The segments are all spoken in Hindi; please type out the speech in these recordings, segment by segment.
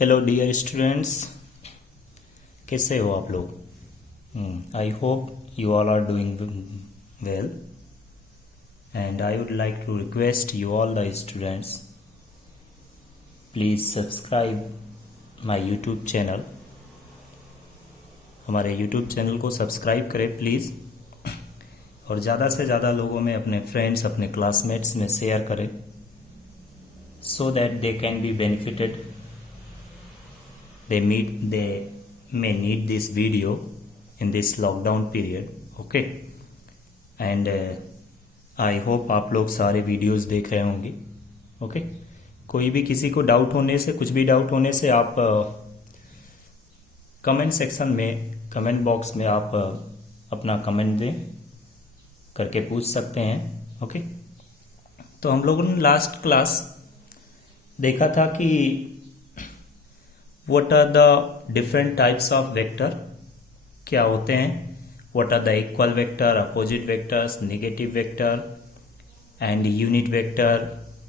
हेलो डियर स्टूडेंट्स, कैसे हो आप लोग। I hope you all are doing well and I would like to request you all the students, please subscribe my YouTube channel. हमारे यूट्यूब चैनल को सब्सक्राइब करें प्लीज़, और ज़्यादा से ज़्यादा लोगों में, अपने फ्रेंड्स, अपने क्लासमेट्स में शेयर करें, so that they can be benefited. They may need this video in this lockdown period. Okay, and I hope आप लोग सारे वीडियोस देख रहे होंगे. ओके, कोई भी किसी को डाउट होने से, कुछ भी डाउट होने से आप कमेंट सेक्शन में, कमेंट बॉक्स में आप अपना कमेंट दें करके पूछ सकते हैं. ओके, तो हम लोगों ने लास्ट क्लास देखा था कि what are the different types of vector, क्या होते हैं, what are the equal vector, opposite vectors, negative vector and unit vector,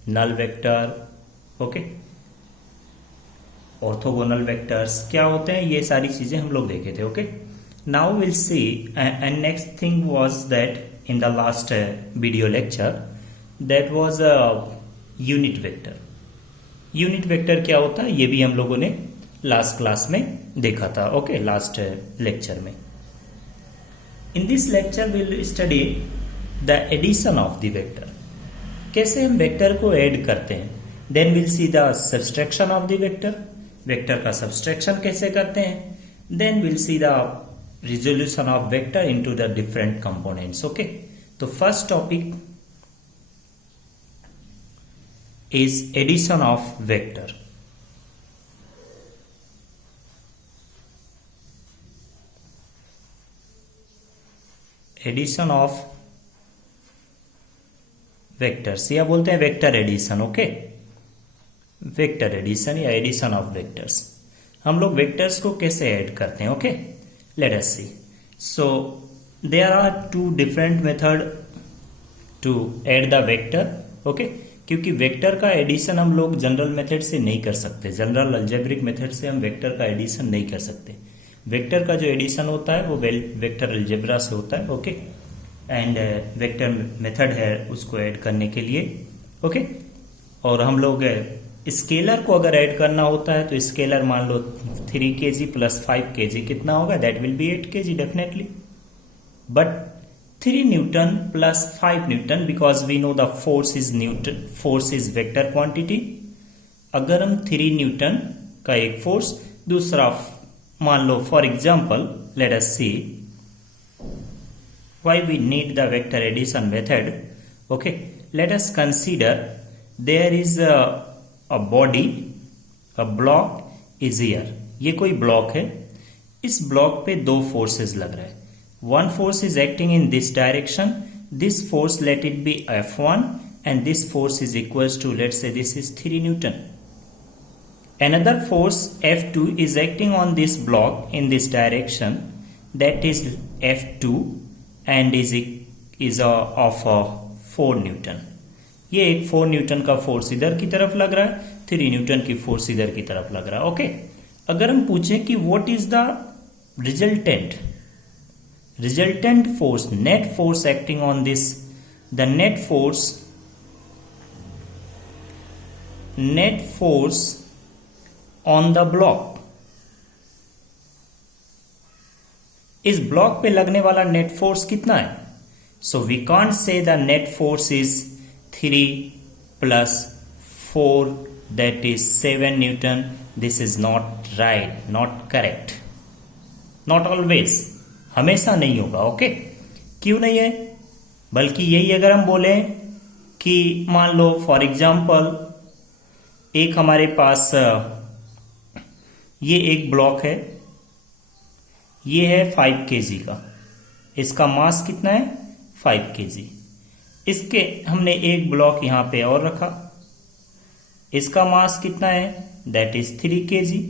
null vector, okay, orthogonal vectors क्या होते हैं, ये सारी चीजें हम लोग देखे थे. Okay, now will see, and next thing was that in the last video lecture, that was unit vector. Unit vector क्या होता है ये भी हम लोगों ने लास्ट क्लास में देखा था. ओके, लास्ट लेक्चर में. In this lecture will study the addition of the vector, कैसे हम वेक्टर को ऐड करते हैं. Then will see the subtraction of the vector, vector का सब्सट्रैक्शन कैसे करते हैं. Then will see the resolution of vector into the different components. Okay, तो first topic is addition of vector. Addition of vectors या बोलते हैं vector addition. Okay, vector addition या एडिशन ऑफ वेक्टर्स. हम लोग वेक्टर्स को कैसे ऐड करते हैं. Okay, let us see. So there are two different method to add the vector. Okay, क्योंकि वेक्टर का एडिशन हम लोग जनरल मेथड से नहीं कर सकते, जनरल अलजेब्रिक मेथड से हम वेक्टर का एडिशन नहीं कर सकते. वेक्टर का जो एडिशन होता है वो वेक्टर अलजेब्रा से होता है. ओके, एंड वेक्टर मेथड है उसको ऐड करने के लिए. ओके, और हम लोग स्केलर को अगर ऐड करना होता है तो स्केलर मान लो 3 kg प्लस 5 kg कितना होगा, that will B 8 kg definitely. But 3 Newton plus 5 Newton because we know the force is Newton, force is vector quantity. अगर हम 3 Newton का एक फोर्स, दूसरा मान लो for example, let us see why we need the vector addition method. Okay, let us consider there is a body, a block is here. ये कोई ब्लॉक है, इस ब्लॉक पे दो फोर्सेस लग रहा है. One force is acting in this direction. This force, let it be F1, and this force is equals to, let's say this is 3 Newton. Another force F2 is acting on this block in this direction, that is F2, and is of 4 Newton. ये एक 4 Newton का फोर्स इधर की तरफ लग रहा है, 3 Newton की फोर्स इधर की तरफ लग रहा है. ओके, अगर हम पूछें कि what is the resultant force, net force acting on this, the net force on the block, इस ब्लॉक पे लगने वाला नेट फोर्स कितना है. So we can't say the net force is 3 plus 4, that is 7 Newton. This is not right, not correct, not always, हमेशा नहीं होगा. ओके, क्यों नहीं है, बल्कि यही अगर हम बोले कि मान लो फॉर एग्जाम्पल एक हमारे पास ये एक ब्लॉक है, ये है 5 kg का, इसका मास कितना है 5 kg. इसके हमने एक ब्लॉक यहां पे और रखा, इसका मास कितना है, दैट इज 3 kg.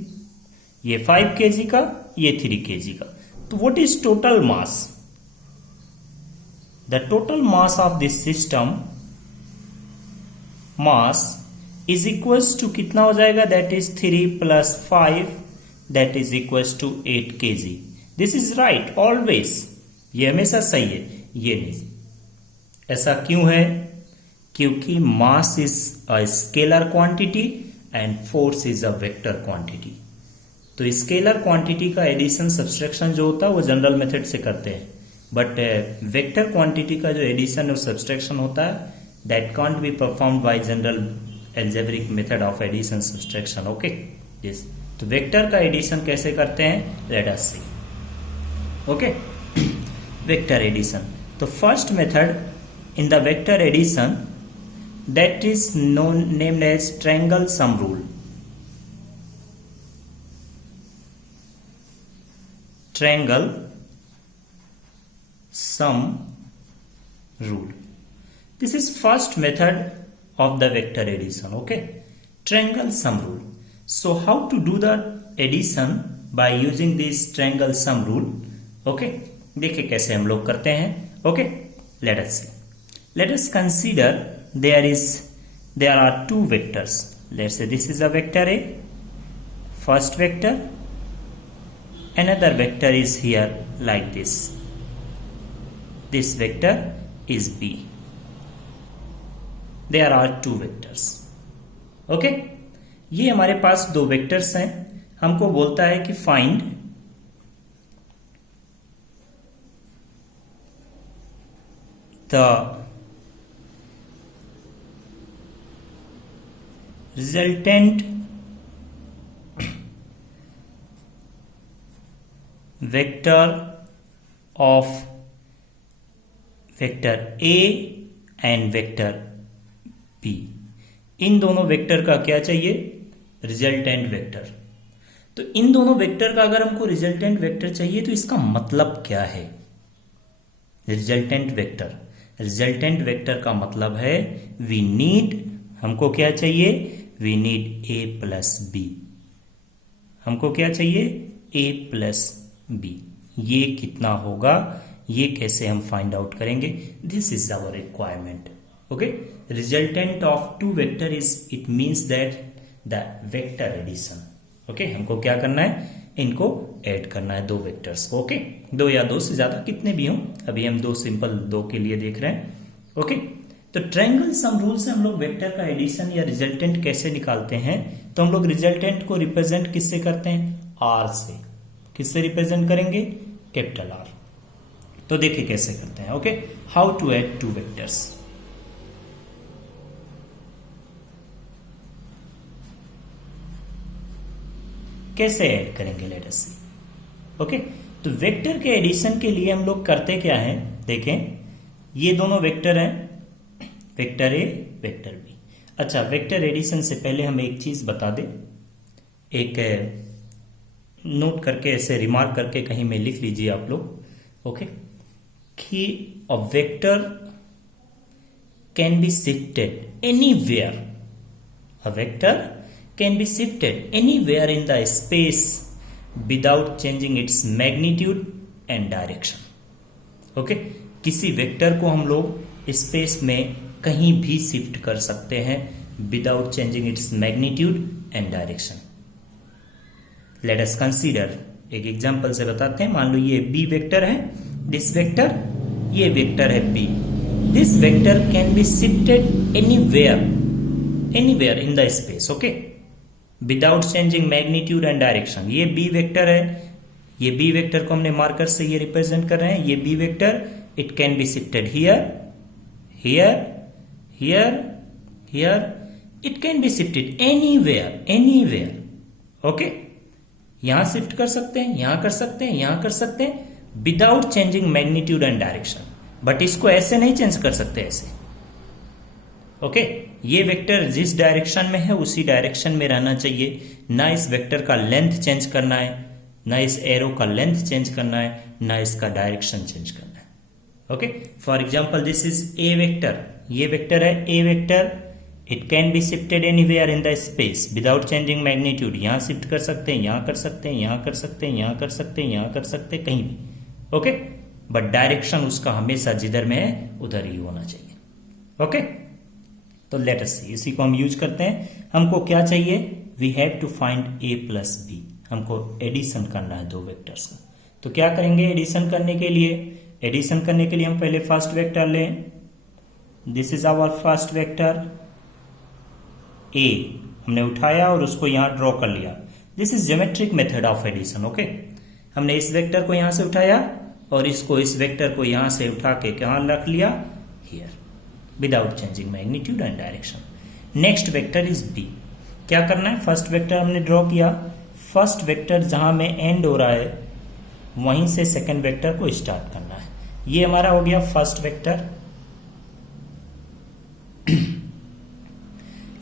ये 5 kg का, ये 3 kg का. तो what is total mass? The total mass of this system mass is equals to कितना हो जाएगा, that is 3 + 5 that is equals to 8 kg। This is right always, ये हमेशा सही है। ये नहीं, ऐसा क्यों है, क्योंकि mass is a scalar quantity and force is a vector quantity. तो स्केलर क्वांटिटी का एडिशन सब्सट्रैक्शन जो होता है वो जनरल मेथड से करते हैं, बट वेक्टर क्वांटिटी का जो एडिशन और सब्सट्रैक्शन होता है that can't be performed by general algebraic method of addition subtraction. Okay yes, तो वेक्टर का एडिशन कैसे करते हैं, let us see. Okay, vector addition, तो first method in the vector addition that is named as triangle sum rule. Triangle sum rule. This is first method of the vector addition. Okay, triangle sum rule. So how to do the addition by using this triangle sum rule? Okay, देखिए कैसे हम लोग करते हैं। Okay, let us see. Let us consider there are two vectors. Let's say this is a vector A, first vector, another vector is here like this vector is B. There are two vectors. Okay, ये हमारे पास दो वेक्टर्स हैं, हमको बोलता है कि find the resultant vector of vector A and vector B। इन दोनों वेक्टर का क्या चाहिए, रिजल्टेंट वेक्टर। तो इन दोनों वेक्टर का अगर हमको रिजल्टेंट वेक्टर चाहिए तो इसका मतलब क्या है, रिजल्टेंट वेक्टर। रिजल्टेंट वेक्टर का मतलब है वी नीड, हमको क्या चाहिए, वी नीड A + B। हमको क्या चाहिए, A + B। ये कितना होगा, ये कैसे हम फाइंड आउट करेंगे, this is our requirement. Okay, resultant of two vector is, it means that the vector addition. Okay, हमको क्या करना है, इनको ऐड करना है, दो वेक्टर्स को। ओके, दो या दो से ज्यादा कितने भी हों, अभी हम दो सिंपल दो के लिए देख रहे हैं। ओके, तो ट्रायंगल सम रूल से हम लोग वेक्टर का एडिशन या रिजल्टेंट कैसे निकालते हैं, तो हम लोग रिजल्टेंट को रिप्रेजेंट किससे करते हैं, आर से। किससे रिप्रेजेंट करेंगे, कैपिटल आर। तो देखिए कैसे करते हैं। Okay, how to add two vectors. कैसे ऐड करेंगे, लेट अस सी। ओके, तो वेक्टर के एडिशन के लिए हम लोग करते क्या है, देखें, ये दोनों वेक्टर हैं, वेक्टर ए वेक्टर बी। अच्छा, वेक्टर एडिशन से पहले हम एक चीज बता दें, एक नोट करके ऐसे रिमार्क करके कहीं में लिख लीजिए आप लोग। ओके, कि a vector can be shifted anywhere, a vector can be shifted anywhere in the space without changing its magnitude and direction. Okay, किसी वेक्टर को हम लोग स्पेस में कहीं भी शिफ्ट कर सकते हैं without changing its magnitude and direction. Let us consider, एक एग्जांपल से बताते हैं। मान लो ये बी वेक्टर है, दिस वेक्टर, ये वेक्टर है B. This vector can be shifted anywhere in the space, okay, without changing magnitude and direction. ये बी वेक्टर है, ये बी वेक्टर को हमने मार्कर से ये रिप्रेजेंट कर रहे हैं। ये B vector, it can be shifted here, here, here, here, it can be shifted anywhere, anywhere. Okay, यहां शिफ्ट कर सकते हैं, यहां कर सकते हैं, यहां कर सकते हैं, without changing magnitude and direction. But इसको ऐसे नहीं चेंज कर सकते, ऐसे। ओके, ये वेक्टर जिस डायरेक्शन में है उसी डायरेक्शन में रहना चाहिए, ना इस वेक्टर का लेंथ चेंज करना है, ना इस एरो का लेंथ चेंज करना है, ना इसका डायरेक्शन चेंज करना है। Okay, for example this is a vector, ये वेक्टर है a vector, it can be shifted anywhere in the space without changing magnitude. यहां शिफ्ट कर सकते हैं, यहां कर सकते हैं, यहां कर सकते हैं, यहां कर सकते हैं, यहां कर सकते हैं, कहीं भी। ओके, बट डायरेक्शन उसका हमेशा जिधर में है उधर ही होना चाहिए। ओके, तो लेट अस सी, इसी को हम यूज करते हैं हमको क्या चाहिए, we have to find A plus B, हमको एडिशन करना है दो वेक्टर्स का। तो क्या करेंगे एडिशन करने के लिए, एडिशन करने के लिए हम पहले फर्स्ट वेक्टर लें, this is our first vector A, हमने उठाया और उसको यहां ड्रॉ कर लिया। This is geometric method of addition, okay. हमने इस वेक्टर को यहां से उठाया और इसको इस वेक्टर को यहां से उठा के कहां रख लिया, here, without changing magnitude and direction. Next vector is B. क्या करना है, फर्स्ट वेक्टर हमने ड्रॉ किया, फर्स्ट वेक्टर जहां में एंड हो रहा है वहीं से सेकंड वेक्टर को स्टार्ट करना है। ये हमारा हो गया फर्स्ट वेक्टर,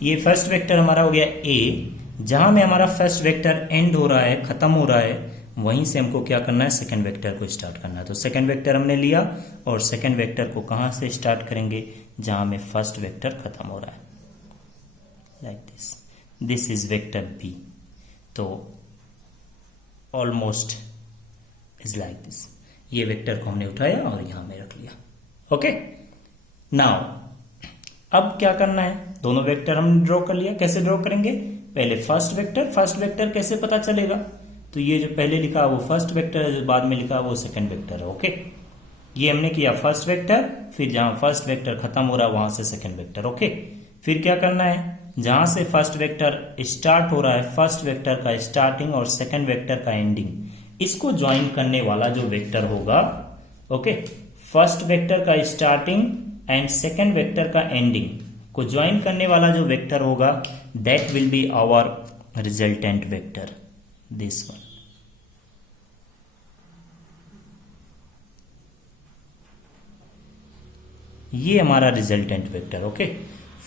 ये फर्स्ट वेक्टर हमारा हो गया ए, जहां में हमारा फर्स्ट वेक्टर एंड हो रहा है, खत्म हो रहा है, वहीं से हमको क्या करना है, सेकंड वेक्टर को स्टार्ट करना है। तो सेकंड वेक्टर हमने लिया और सेकंड वेक्टर को कहां से स्टार्ट करेंगे, जहां में फर्स्ट वेक्टर खत्म हो रहा है, like this, this is vector B. तो ऑलमोस्ट इज लाइक दिस, ये वेक्टर को हमने उठाया और यहां में रख लिया, ओके। नाउ अब क्या करना है, दोनों वेक्टर हमने ड्रॉ कर लिया, कैसे ड्रॉ करेंगे, पहले फर्स्ट वेक्टर कैसे पता चलेगा, तो ये जो पहले लिखा वो फर्स्ट वेक्टर है, जो बाद में लिखा वो सेकंड वेक्टर है, ओके। ये हमने किया फर्स्ट वेक्टर, फिर जहां फर्स्ट वेक्टर खत्म हो रहा है वहां से सेकंड वेक्टर, ओके। फिर क्या करना है, जहां से फर्स्ट वेक्टर स्टार्ट हो रहा है, फर्स्ट वेक्टर का स्टार्टिंग और सेकंड वेक्टर का एंडिंग, इसको ज्वाइन करने वाला जो वेक्टर होगा, ओके, फर्स्ट वेक्टर का स्टार्टिंग एंड सेकंड वेक्टर का एंडिंग को ज्वाइन करने वाला जो वेक्टर होगा, that will be our resultant vector, this one. ये हमारा resultant vector, okay.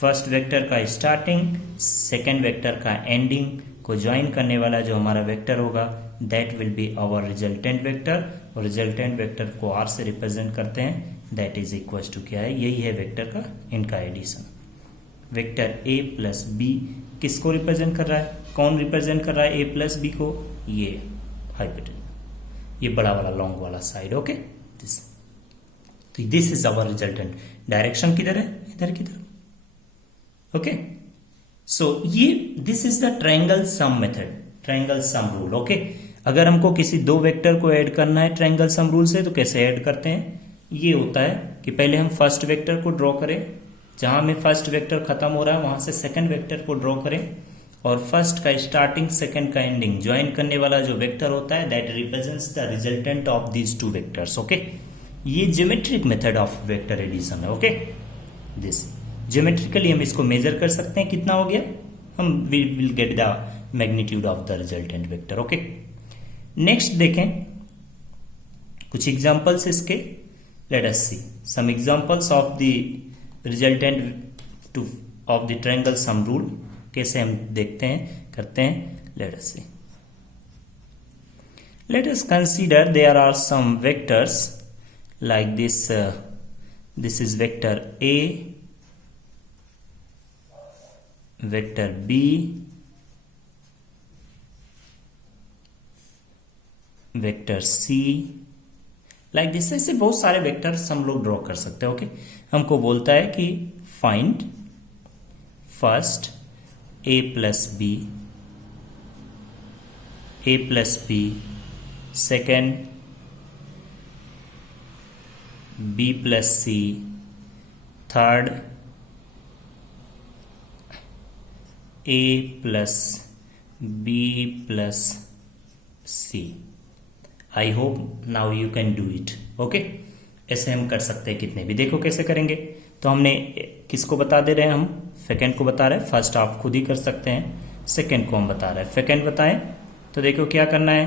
First vector का स्टार्टिंग, सेकंड वेक्टर का एंडिंग को ज्वाइन करने वाला जो हमारा वेक्टर होगा, that will be our resultant vector. और रिजल्टेंट वेक्टर को आर से रिप्रेजेंट करते हैं, दैट इज इक्वल टू क्या है, यही है वेक्टर का इनका addition. Vector A plus B किसको रिप्रेजेंट कर रहा है, कौन रिप्रेजेंट कर रहा है ए प्लस बी को, ये हाइपोटेन्यूज, ये बड़ा वाला लॉन्ग वाला साइड, ओके, दिस। तो this is our resultant. Direction किधर है, इधर की तरफ, ओके। सो ये this is the triangle sum method, triangle sum rule, okay. अगर हमको किसी दो वेक्टर को ऐड करना है ट्रायंगल सम रूल से, तो कैसे ऐड करते हैं, ये होता है कि पहले हम फर्स्ट वेक्टर को ड्रॉ करें, जहां में फर्स्ट वेक्टर खत्म हो रहा है वहां से सेकंड वेक्टर को ड्रॉ करें, और फर्स्ट का स्टार्टिंग सेकंड का एंडिंग ज्वाइन करने वाला जो वेक्टर होता है, that represents the resultant of these two vectors, okay. ये geometric method of vector addition है, ओके। दिस ज्योमेट्रिकली हम इसको मेजर कर सकते हैं, कितना हो गया, हम will get the magnitude of the resultant vector, okay. Next देखें कुछ एग्जांपल्स इसके, let us see some examples of the resultant to of the triangle sum rule, कैसे हम देखते हैं, करते हैं, let us see. Let us consider there are some vectors like this. This is vector A, vector B, vector C, like this. ऐसे बहुत सारे वेक्टर्स हम लोग ड्रॉ कर सकते हैं, ओके। हमको बोलता है कि find first A plus B, A plus B, second B plus C, third A plus B plus C. I hope now you can do it, okay. ऐसे हम कर सकते हैं कितने भी, देखो कैसे करेंगे। तो हमने किसको बता दे रहे हैं, हम सेकेंड को बता रहे हैं, फर्स्ट आप खुद ही कर सकते हैं, सेकेंड को हम बता रहे हैं, सेकेंड बताएं। तो देखो क्या करना है,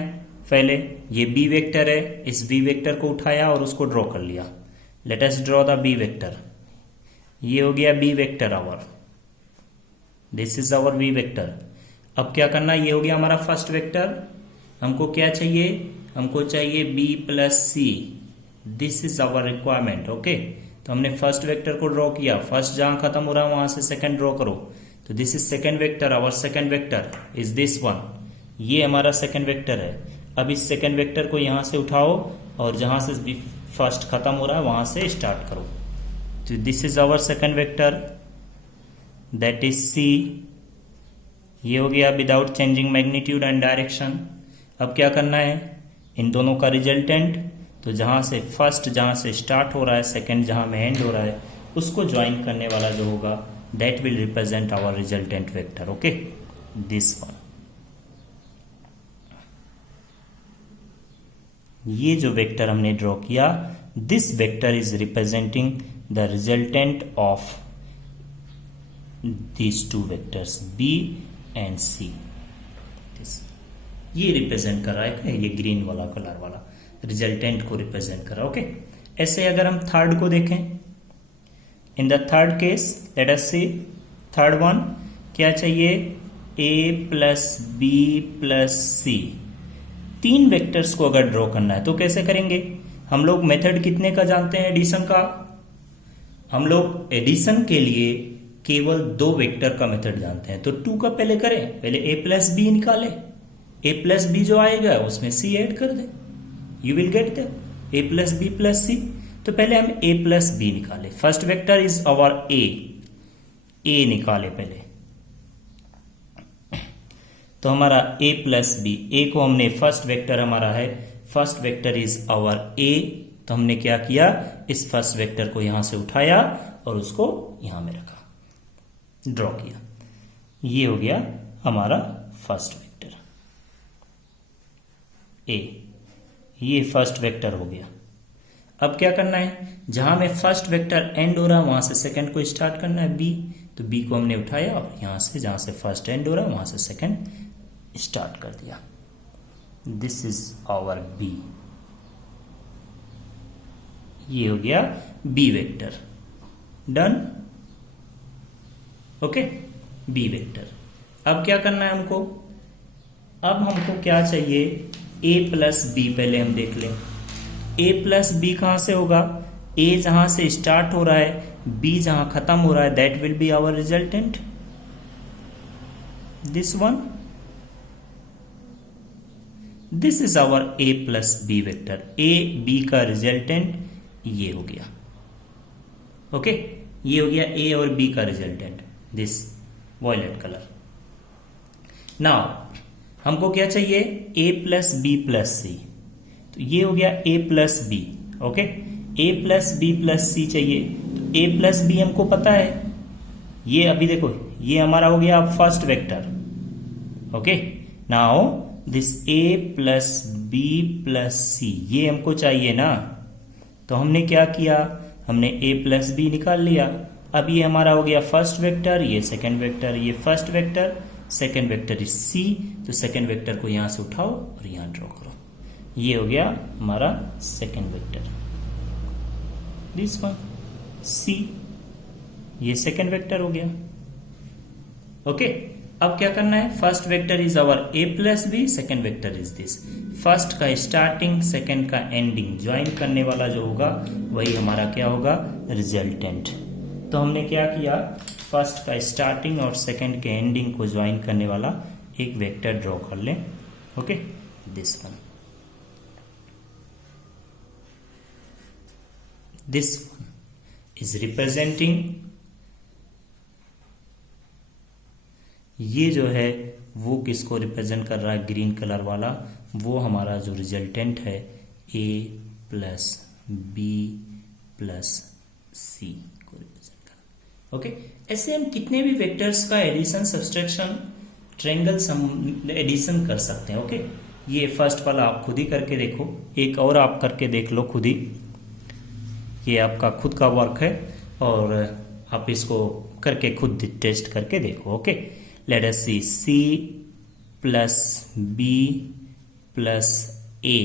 पहले ये बी वेक्टर है, इस बी वेक्टर को उठाया और उसको ड्रॉ कर लिया। Let us draw the B vector. ये हो गया B vector our, this is our B vector. अब क्या करना, ये हो गया हमारा फर्स्ट वेक्टर। हमको क्या चाहिए, हमको चाहिए B plus C, this is our requirement, okay. तो हमने फर्स्ट वेक्टर को ड्रॉ किया, फर्स्ट जहां खत्म हो रहा है वहां से सेकंड ड्रॉ करो। तो this is second vector, our second vector is this one, ये हमारा सेकंड वेक्टर है। अब इस सेकंड वेक्टर को यहां से उठाओ और जहां से फर्स्ट खत्म हो रहा है वहां से स्टार्ट करो। तो this is our second vector, that is C, ये हो गया without changing magnitude and direction. अब क्या करना है, इन दोनों का रिजल्टेंट, तो जहाँ से फर्स्ट जहाँ से स्टार्ट हो रहा है, सेकंड जहाँ में एंड हो रहा है, उसको ज्वाइन करने वाला जो होगा that will represent our resultant vector. Okay, this one. ये जो वेक्टर हमने ड्रॉ किया, this vector is representing the resultant of these two vectors B and C. ये रिप्रेजेंट कर रहा है, ये ग्रीन वाला कलर वाला रिजल्टेंट को रिप्रेजेंट कर रहा है। ओके, ऐसे अगर हम थर्ड को देखें, in the third case let us see third one, क्या चाहिए, a plus B plus C. तीन वेक्टर्स को अगर ड्रॉ करना है तो कैसे करेंगे, हम लोग मेथड कितने का जानते हैं एडिशन का, हम लोग एडिशन के लिए केवल दो वेक्टर का मेथड जानते हैं। तो 2 का पहले करें, पहले a प्लस बी निकाले, a प्लस बी जो आएगा उसमें c ऐड कर दे, you will get the a plus B plus C. तो पहले हम a प्लस बी निकाले, first vector is our a निकाले पहले, तो हमारा a प्लस बी, a को हमने फर्स्ट वेक्टर हमारा है, first vector is our a, तो हमने क्या किया, इस फर्स्ट वेक्टर को यहां से उठाया और उसको यहां में रखा, ड्रॉ किया, ये हो गया हमारा फर्स्ट वेक्टर a, ये फर्स्ट वेक्टर हो गया। अब क्या करना है, जहां में फर्स्ट वेक्टर एंड हो रहा है वहां से सेकंड को स्टार्ट करना है b, तो b को हमने उठाया और यहां से जहां से फर्स्ट एंड हो रहा है वहां से सेकंड स्टार्ट कर दिया, दिस इज आवर b, ये हो गया b vector, done. Okay, b vector. अब क्या करना है हमको, अब हमको क्या चाहिए, a प्लस बी, पहले हम देख लें a प्लस बी कहां से होगा, a जहां से स्टार्ट हो रहा है, b जहां खत्म हो रहा है, that will be our resultant, this one, this is our a plus B vector, a b का रिजल्टेंट ये हो गया। ओके, ये हो गया a और b का resultant, this violet colour. Now हमको क्या चाहिए, a plus B plus C, तो ये हो गया a plus B. Okay, a plus B plus C चाहिए, तो a प्लस बी हमको पता है, ये अभी देखो ये हमारा हो गया first vector. Okay, now this a plus B plus C, ये हमको चाहिए ना, तो हमने क्या किया, हमने a प्लस बी निकाल लिया। अब ये हमारा हो गया फर्स्ट वेक्टर, ये सेकंड वेक्टर, ये first vector, second vector is c, तो सेकंड वेक्टर को यहां से उठाओ और यहां ड्रॉ करो, ये हो गया हमारा second vector, this one c, ये सेकंड वेक्टर हो गया। ओके, अब क्या करना है, first vector is our a plus B, second vector is this, first का स्टार्टिंग सेकेंड का एंडिंग ज्वाइन करने वाला जो होगा वही हमारा क्या होगा, रिजल्टेंट। तो हमने क्या किया, फर्स्ट का स्टार्टिंग और सेकेंड के एंडिंग को ज्वाइन करने वाला एक वेक्टर ड्रॉ कर लें। Okay, this one, this one is representing, ये जो है वो किसको रिप्रेजेंट कर रहा है, ग्रीन कलर वाला, वो हमारा जो रिजल्टेंट है a प्लस बी प्लस सी को रिप्रेजेंट कर रहा है। ओके, ऐसे हम कितने भी वेक्टर्स का एडिशन, सब्सट्रैक्शन, ट्रायंगल एडिशन कर सकते हैं। ओके, ये फर्स्ट वाला आप खुद ही करके देखो, एक और आप करके देख लो खुद ही, ये आपका खुद का वर्क है और आप इसको करके खुद टेस्ट करके देखो। Okay, let us see, c plus B plus a,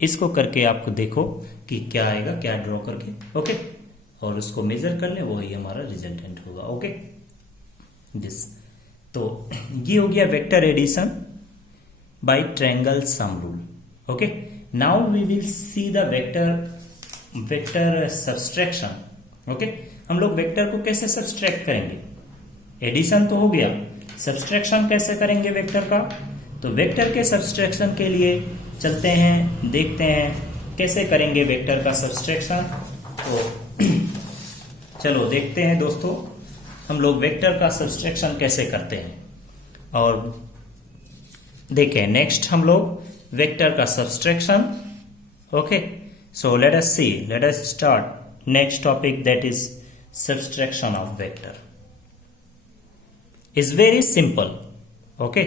इसको करके आपको देखो कि क्या आएगा, क्या ड्रॉ करके। ओके, और उसको मेजर कर ले, वही हमारा रिजल्टेंट होगा। ओके, दिस, तो ये हो गया vector addition by triangle sum rule. Okay, now we will see the vector subtraction. Okay, हम लोग वेक्टर को कैसे सब्सट्रैक्ट करेंगे, एडिशन तो हो गया, सब्सट्रैक्शन कैसे करेंगे वेक्टर का। तो वेक्टर के सब्सट्रैक्शन के लिए चलते हैं, देखते हैं कैसे करेंगे वेक्टर का सब्सट्रैक्शन। तो चलो देखते हैं दोस्तों, हम लोग वेक्टर का सब्सट्रैक्शन कैसे करते हैं। और देखें नेक्स्ट हम लोग वेक्टर का subtraction. Okay, so let us start next topic, that is subtraction of vector. Is very simple. Okay,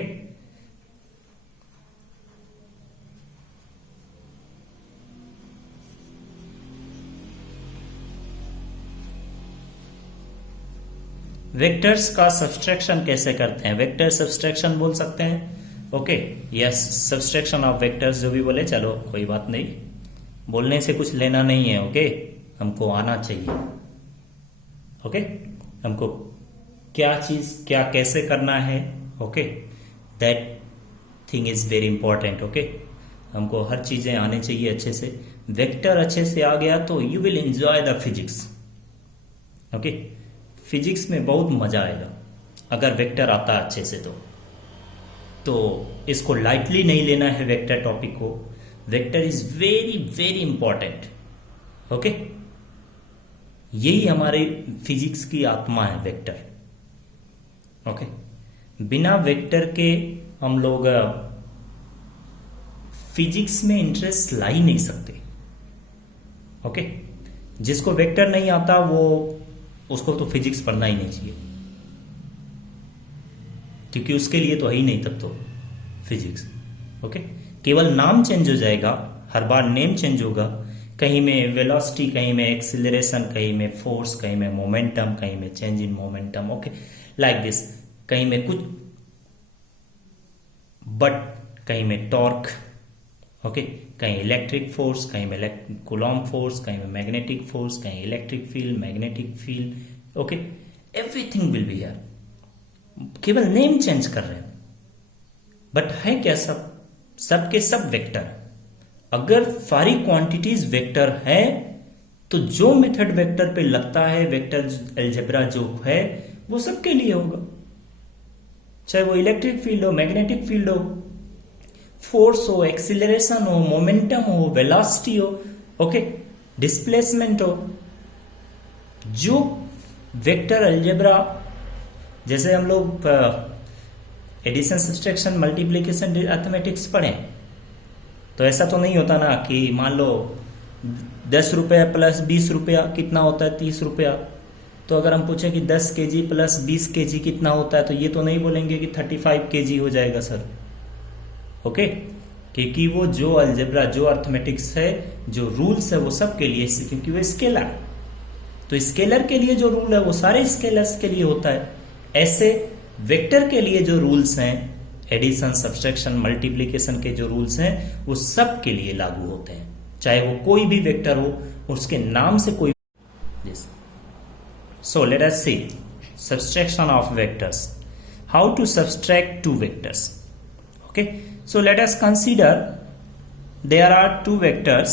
vectors का सब्सट्रैक्शन कैसे करते हैं? वेक्टर सब्सट्रैक्शन बोल सकते हैं। Okay, yes, subtraction of vectors जो भी बोले, चलो कोई बात नहीं, बोलने से कुछ लेना नहीं है। ओके, हमको आना चाहिए। ओके, हमको क्या चीज क्या कैसे करना है, okay, that thing is very important. Okay, हमको हर चीजें आनी चाहिए अच्छे से। वेक्टर अच्छे से आ गया तो you will enjoy the physics. Okay, physics में बहुत मजा आएगा अगर वेक्टर आता है अच्छे से। तो इसको लाइटली नहीं लेना है वेक्टर टॉपिक को। Vector is very very important. Okay, यही हमारे फिजिक्स की आत्मा है वेक्टर। ओके, बिना वेक्टर के हम लोग फिजिक्स में इंटरेस्ट ला ही नहीं सकते। ओके, जिसको वेक्टर नहीं आता वो उसको तो फिजिक्स पढ़ना ही नहीं चाहिए, क्योंकि उसके लिए तो है ही नहीं तब तो फिजिक्स। ओके, केवल नाम चेंज हो जाएगा, हर बार नेम चेंज होगा। कहीं में वेलोसिटी, कहीं में एक्सीलरेशन, कहीं में फोर्स, कहीं में मोमेंटम, कहीं में change in momentum. Okay, like this, कहीं में कुछ बट, कहीं में टॉर्क। ओके, कहीं इलेक्ट्रिक फोर्स, कहीं में कूलॉम फोर्स, कहीं में मैग्नेटिक फोर्स, कहीं electric field, magnetic field. Okay, everything will be here. केवल नेम चेंज कर रहे हैं, बट है क्या सब के सब वेक्टर। अगर सारी क्वांटिटीज वेक्टर है तो जो मेथड वेक्टर पे लगता है, वेक्टर अलजेब्रा जो है, वो सबके लिए होगा, चाहे वो इलेक्ट्रिक फील्ड हो, मैग्नेटिक फील्ड हो, फोर्स हो, एक्सीलरेशन हो, मोमेंटम हो, वेलोसिटी हो, ओके, डिस्प्लेसमेंट हो। जो वेक्टर अलजेब्रा, जैसे हम लोग एडिशन, सब्सट्रैक्शन, मल्टीप्लिकेशन, अरिथमेटिक्स पढ़े, तो ऐसा तो नहीं होता ना कि मान लो 10 रुपया प्लस 20 रुपया कितना होता है, 30 रुपया। तो अगर हम पूछें कि 10 kg प्लस 20 kg कितना होता है, तो ये तो नहीं बोलेंगे कि 35 kg हो जाएगा सर। ओके, क्योंकि वो जो अलजेब्रा, जो अर्थमेटिक्स है, जो रूल्स है, वो सब के लिए, क्योंकि वो स्केलर, तो स्केलर के लिए जो रूल है वो सारे स्केलर्स के लिए होता है। ऐसे वेक्टर के लिए जो रूल्स हैं, एडिशन, सब्सट्रैक्शन, मल्टीप्लिकेशन के जो रूल्स हैं, वो सब के लिए लागू होते हैं, चाहे वो कोई भी वेक्टर हो, उसके नाम से कोई। So let us see subtraction of vectors, how to subtract two vectors. Okay, so let us consider there are two vectors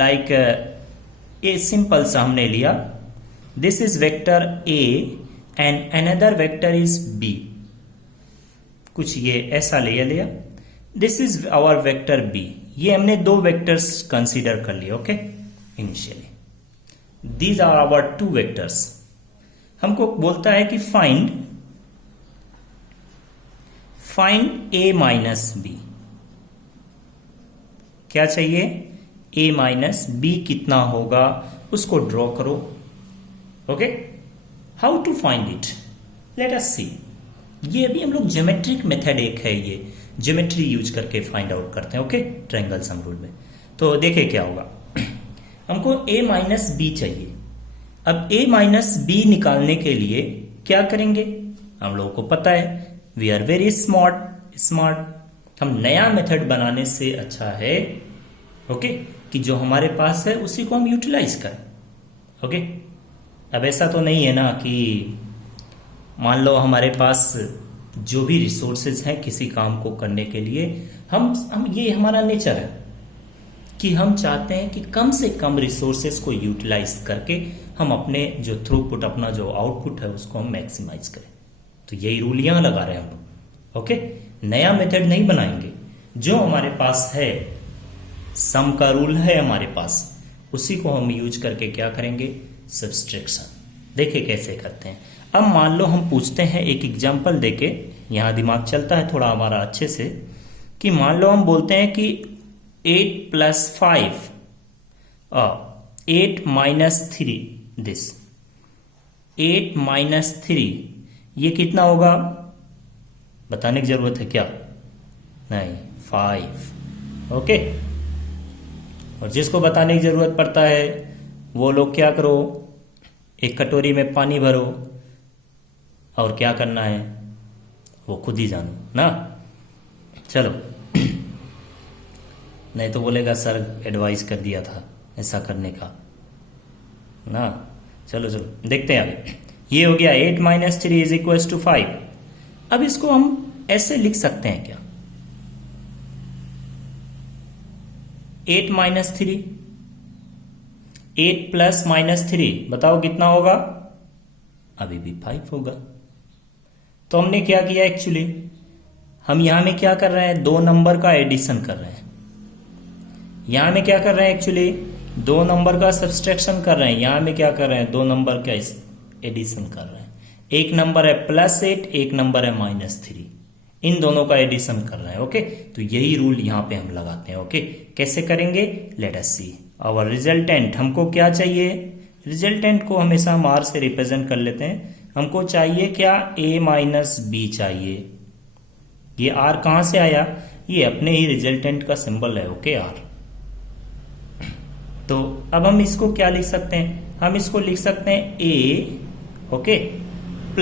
like a simple सा हमने लिया, this is vector A and another vector is B, कुछ ये ऐसा लिया, this is our vector B। ये हमने दो वेक्टर्स कंसीडर कर लिए। Okay, initially these are our two vectors। हमको बोलता है कि फाइंड ए माइनस बी। क्या चाहिए? ए माइनस बी कितना होगा उसको ड्रॉ करो। Okay, how to find it, let us see. ये अभी हम लोग ज्योमेट्रिक मेथड एक है, ये ज्योमेट्री यूज करके फाइंड आउट करते हैं। ओके, ट्रायंगल सम रूल में। तो देखे क्या होगा, हमको ए माइनस बी चाहिए। अब ए माइनस बी निकालने के लिए क्या करेंगे? हम लोगों को पता है, वी आर वेरी स्मार्ट। हम नया मेथड बनाने से अच्छा है, ओके, कि जो हमारे पास है उसी को हम यूटिलाइज करें। ओके, अब ऐसा तो नहीं है ना कि मान लो हमारे पास जो भी रिसोर्सेज हैं किसी काम को करने के लिए, हम ये हमारा नेचर है कि हम चाहते हैं कि कम से कम रिसोर्सेज को यूटिलाइज करके हम अपने जो थ्रूपुट, अपना जो आउटपुट है उसको हम मैक्सिमाइज करें। तो यही रूल यहां लगा रहे हैं हम लोग। ओके, नया मेथड नहीं बनाएंगे, जो हमारे पास है, सम का रूल है हमारे पास, उसी को हम यूज करके क्या करेंगे? सब्सट्रैक्शन। देखिए कैसे करते हैं। अब मान लो हम पूछते हैं, एक एग्जांपल देके यहाँ दिमाग चलता है थोड़ा हमारा अच्छे से, कि मान लो हम बोलते हैं कि 8 + 5 8 - 3 दिस 8 - 3 ये कितना होगा? बताने की जरूरत है क्या? नहीं, 5। ओके। और जिसको बताने की जरूरत पड़ता है वो लोग क्या करो, एक कटोरी में पानी भरो और क्या करना है वो खुद ही जानो ना। चलो नहीं तो बोलेगा सर एडवाइस कर दिया था ऐसा करने का ना। चलो चलो देखते हैं आगे। ये हो गया 8 - 3 = 5। अब इसको हम ऐसे लिख सकते हैं क्या? 8 - 3 8 + -3 बताओ कितना होगा? अभी भी 5 होगा। तो हमने क्या किया एक्चुअली, हम यहां में क्या कर रहे हैं, दो नंबर का एडिशन कर रहे हैं। यहां में क्या कर रहे हैं एक्चुअली, दो नंबर का सब्सट्रैक्शन कर रहे हैं। यहां में क्या कर रहे हैं, दो नंबर का एडिशन कर रहे हैं। एक नंबर है +8, एक नंबर है -3, इन दोनों का एडिशन कर रहे हैं। ओके, तो यही रूल यहां पे हम लगाते हैं। ओके, कैसे करेंगे, लेट अस सी। और रिजल्टेंट हमको क्या चाहिए, रिजल्टेंट को हमेशा हम R से रिप्रेजेंट कर लेते हैं। हमको चाहिए क्या, A - B चाहिए। ये R कहां से आया, ये अपने ही रिजल्टेंट का सिंबल है। Okay, R। तो अब हम इसको क्या लिख सकते हैं, हम इसको लिख सकते हैं A ओके +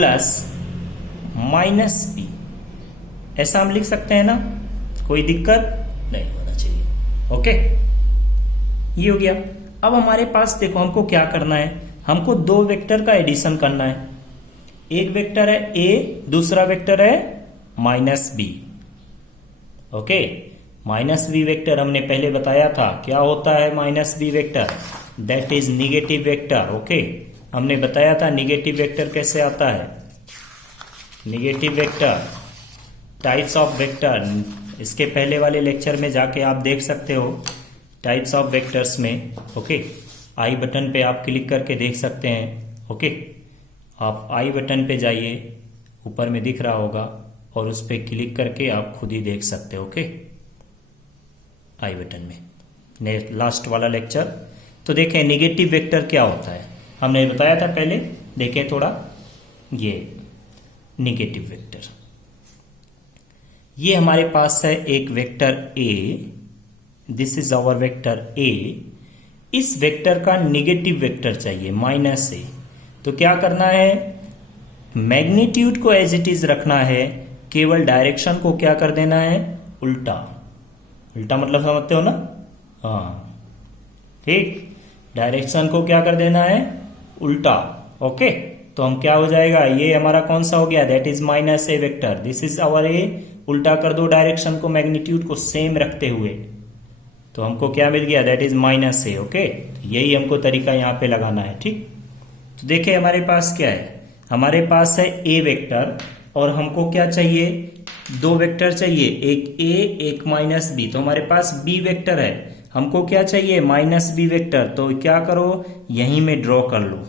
-B, ऐसा हम लिख सकते हैं ना, कोई दिक्कत नहीं होना चाहिए। ओके, ये हो गया। अब हमारे पास देखो हमको क्या करना है, हमको दो वेक्टर का एडिशन करना है। एक वेक्टर है A, दूसरा वेक्टर है -B। ओके, -B वेक्टर हमने पहले बताया था क्या होता है। -B vector that is negative vector. Okay, हमने बताया था निगेटिव वेक्टर कैसे आता है। Negative vector, types of vector, इसके पहले वाले लेक्चर में जाके आप देख सकते हो टाइप्स ऑफ वेक्टर्स में। ओके, आई बटन पे आप क्लिक करके देख सकते हैं। ओके, आप आई बटन पे जाइए, ऊपर में दिख रहा होगा, और उस पर क्लिक करके आप खुद ही देख सकते हो। ओके, आई बटन में लास्ट वाला लेक्चर। तो देखें निगेटिव वेक्टर क्या होता है, हमने बताया था पहले। देखें थोड़ा, ये निगेटिव वेक्टर, ये हमारे पास है एक vector A, this is our vector A। इस वेक्टर का निगेटिव वेक्टर चाहिए -A। तो क्या करना है, मैग्नीट्यूड को एज इट इज रखना है, केवल डायरेक्शन को क्या कर देना है, उल्टा। उल्टा मतलब समझते हो ना, हाँ ठीक, डायरेक्शन को क्या कर देना है, उल्टा। ओके, तो हम क्या हो जाएगा, ये हमारा कौन सा हो गया, that is -A vector, this is our A। उल्टा कर दो डायरेक्शन को, मैग्नीट्यूड को सेम रखते हुए, तो हमको क्या मिल गया, दैट इज -A। ओके, तो यही हमको तरीका यहाँ पे लगाना है। ठीक, तो देखिए हमारे पास क्या है, हमारे पास है A वेक्टर, और हमको क्या चाहिए, दो वेक्टर चाहिए, एक A एक -B। तो हमारे पास B वेक्टर है, हमको क्या चाहिए, -B वेक्टर। तो क्या करो, यहीं में ड्रॉ कर लो,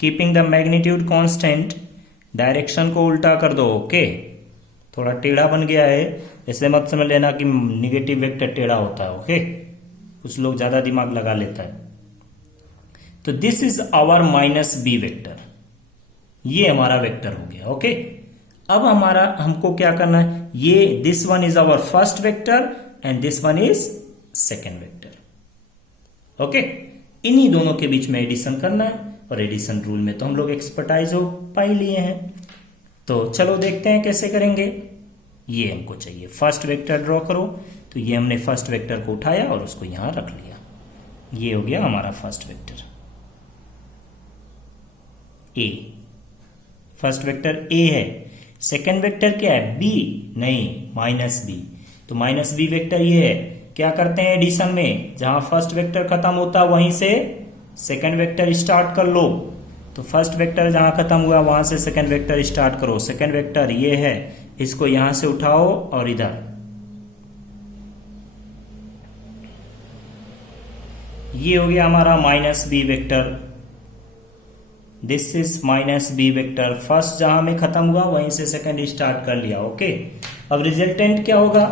keeping the magnitude constant, direction को उल्टा कर दो। ओके, थोड़ा टेढ़ा बन गया है, ऐसे मत समझ लेना कि निगेटिव वेक्टर टेढ़ा होता है। ओके, कुछ लोग ज्यादा दिमाग लगा लेता है। तो this is our -B vector, ये हमारा वेक्टर हो गया। ओके, अब हमारा हमको क्या करना है, ये this one is our first vector and this one is second vector. Okay, इन्हीं दोनों के बीच में एडिशन करना है, और एडिशन रूल में तो हम लोग एक्सपर्टाइज हो पाई लिए हैं। तो चलो देखते हैं कैसे करेंगे। ये हमको चाहिए, फर्स्ट वेक्टर ड्रॉ करो। तो ये हमने फर्स्ट वेक्टर को उठाया और उसको यहां रख लिया, ये हो गया हमारा first vector A। First vector A है, सेकेंड वेक्टर क्या है, B नहीं, -B। तो -B वेक्टर ये है, क्या करते हैं एडिशन में, जहां फर्स्ट वेक्टर खत्म होता है वहीं से सेकेंड वेक्टर स्टार्ट कर लो। तो फर्स्ट वेक्टर जहां खत्म हुआ वहां से सेकेंड वेक्टर स्टार्ट करो। सेकेंड वेक्टर ये है, इसको यहां से उठाओ और इधर, ये हो गया हमारा -B vector. This is minus B vector. First जहां में खत्म हुआ वहीं से सेकंड स्टार्ट कर लिया। ओके, अब रिजल्टेंट क्या होगा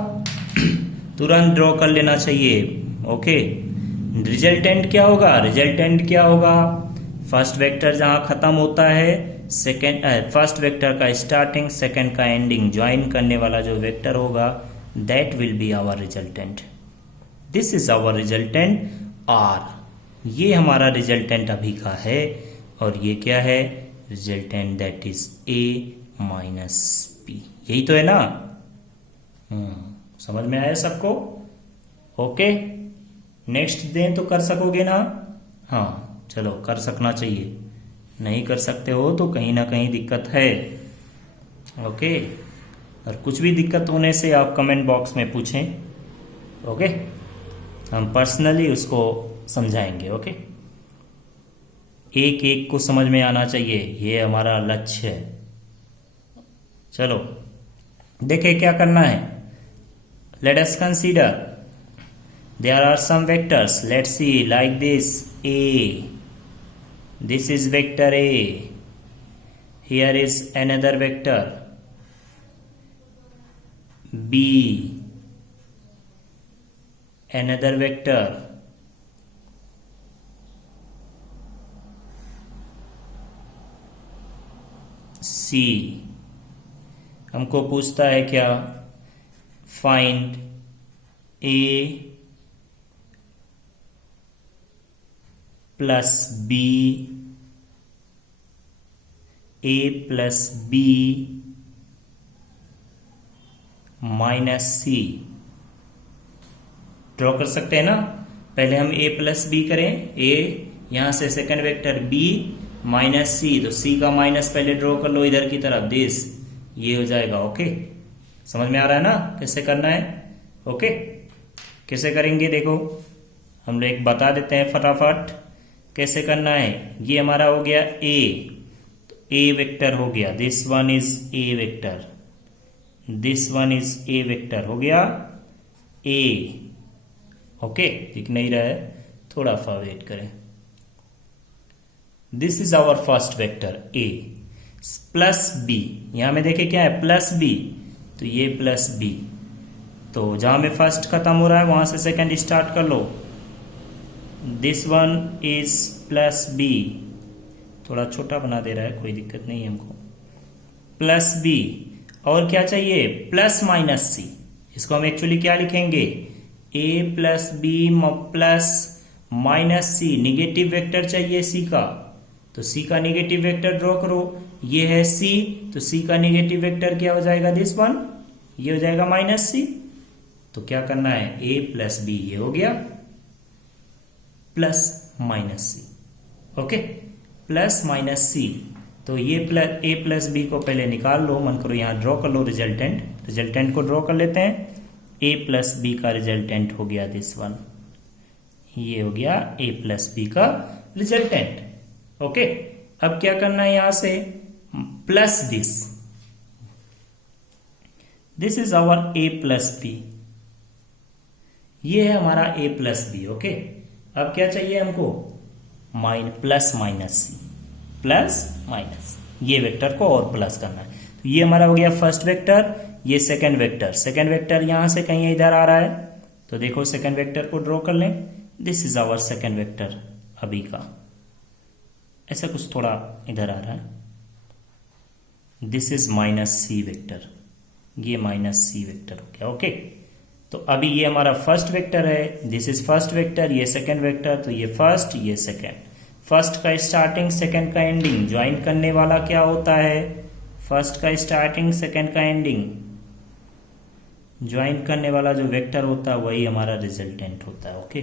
तुरंत ड्रॉ कर लेना चाहिए। ओके, रिजल्टेंट क्या होगा, रिजल्टेंट क्या होगा, फर्स्ट वेक्टर जहां खत्म होता है सेकंड, फर्स्ट वेक्टर का स्टार्टिंग सेकंड का एंडिंग ज्वाइन करने वाला जो वेक्टर होगा that will be our resultant. This is our resultant R. ये हमारा रिजल्टेंट अभी का है और ये क्या है, resultant that is A minus B. यही तो है ना। समझ में आया सबको। ओके, नेक्स्ट दें तो कर सकोगे ना। हाँ चलो, कर सकना चाहिए। नहीं कर सकते हो तो कहीं ना कहीं दिक्कत है। ओके, और कुछ भी दिक्कत होने से आप कमेंट बॉक्स में पूछें। ओके, हम पर्सनली उसको समझाएंगे। ओके, एक एक को समझ में आना चाहिए, ये हमारा लक्ष्य है। चलो देखिए क्या करना है। Let us consider there are some vectors, let's see like this A, this is vector A, here is another vector B, another vector C। हमको पूछता है क्या, find A plus B, A plus B minus C. Draw कर सकते हैं ना। पहले हम a प्लस बी करें, a यहां से second vector b minus C, तो c का माइनस पहले ड्रॉ कर लो इधर की तरफ, दिस ये हो जाएगा। ओके, समझ में आ रहा है ना कैसे करना है। ओके, कैसे करेंगे देखो, हम लोग एक बता देते हैं फटाफट कैसे करना है। ये हमारा हो गया a, तो a वेक्टर हो गया, this one is a vector, this one is a vector हो गया a। ओके, दिख नहीं रहा है, थोड़ा सा वेट करें। This is our first vector A plus B, यहां में देखे क्या है प्लस बी, तो ये प्लस बी, तो जहां में फर्स्ट खत्म हो रहा है वहां से सेकंड स्टार्ट कर लो। This one is plus B, थोड़ा छोटा बना दे रहा है, कोई दिक्कत नहीं है हमको, प्लस बी। और क्या चाहिए, प्लस माइनस सी। इसको हम एक्चुअली क्या लिखेंगे, a plus B plus minus C. Negative vector चाहिए c का, तो c का निगेटिव वेक्टर ड्रॉ करो। ये है c, तो c का निगेटिव वेक्टर क्या हो जाएगा, दिस वन, ये हो जाएगा माइनस सी। तो क्या करना है, a प्लस बी, ये हो गया प्लस माइनस सी। ओके, प्लस माइनस सी, तो ये a प्लस बी को पहले निकाल लो, मन करो यहां ड्रॉ कर लो रिजल्टेंट, रिजल्टेंट को ड्रॉ कर लेते हैं। a प्लस बी का रिजल्टेंट हो गया दिस वन, ये हो गया a प्लस बी का रिजल्टेंट। ओके, अब क्या करना है, यहां से plus this, this is our a plus B, ये है हमारा a प्लस बी। ओके, अब क्या चाहिए हमको, प्लस माइनस सी, प्लस माइनस, ये वेक्टर को और प्लस करना है। तो ये हमारा हो गया फर्स्ट वेक्टर, ये सेकंड वेक्टर, सेकंड वेक्टर यहां से कहीं इधर आ रहा है, तो देखो सेकंड वेक्टर को ड्रॉ कर लें। This is our second vector अभी का, ऐसा कुछ थोड़ा इधर आ रहा है। This is minus C vector, ये माइनस सी वेक्टर हो गया। ओके, तो अभी ये हमारा फर्स्ट वेक्टर है, दिस इज फर्स्ट वेक्टर, ये सेकंड वेक्टर, तो ये फर्स्ट ये सेकंड। फर्स्ट का स्टार्टिंग सेकंड का एंडिंग ज्वाइन करने वाला क्या होता है, फर्स्ट का स्टार्टिंग सेकंड का एंडिंग ज्वाइन करने वाला जो वेक्टर होता है वही हमारा रिजल्टेंट होता है। Okay,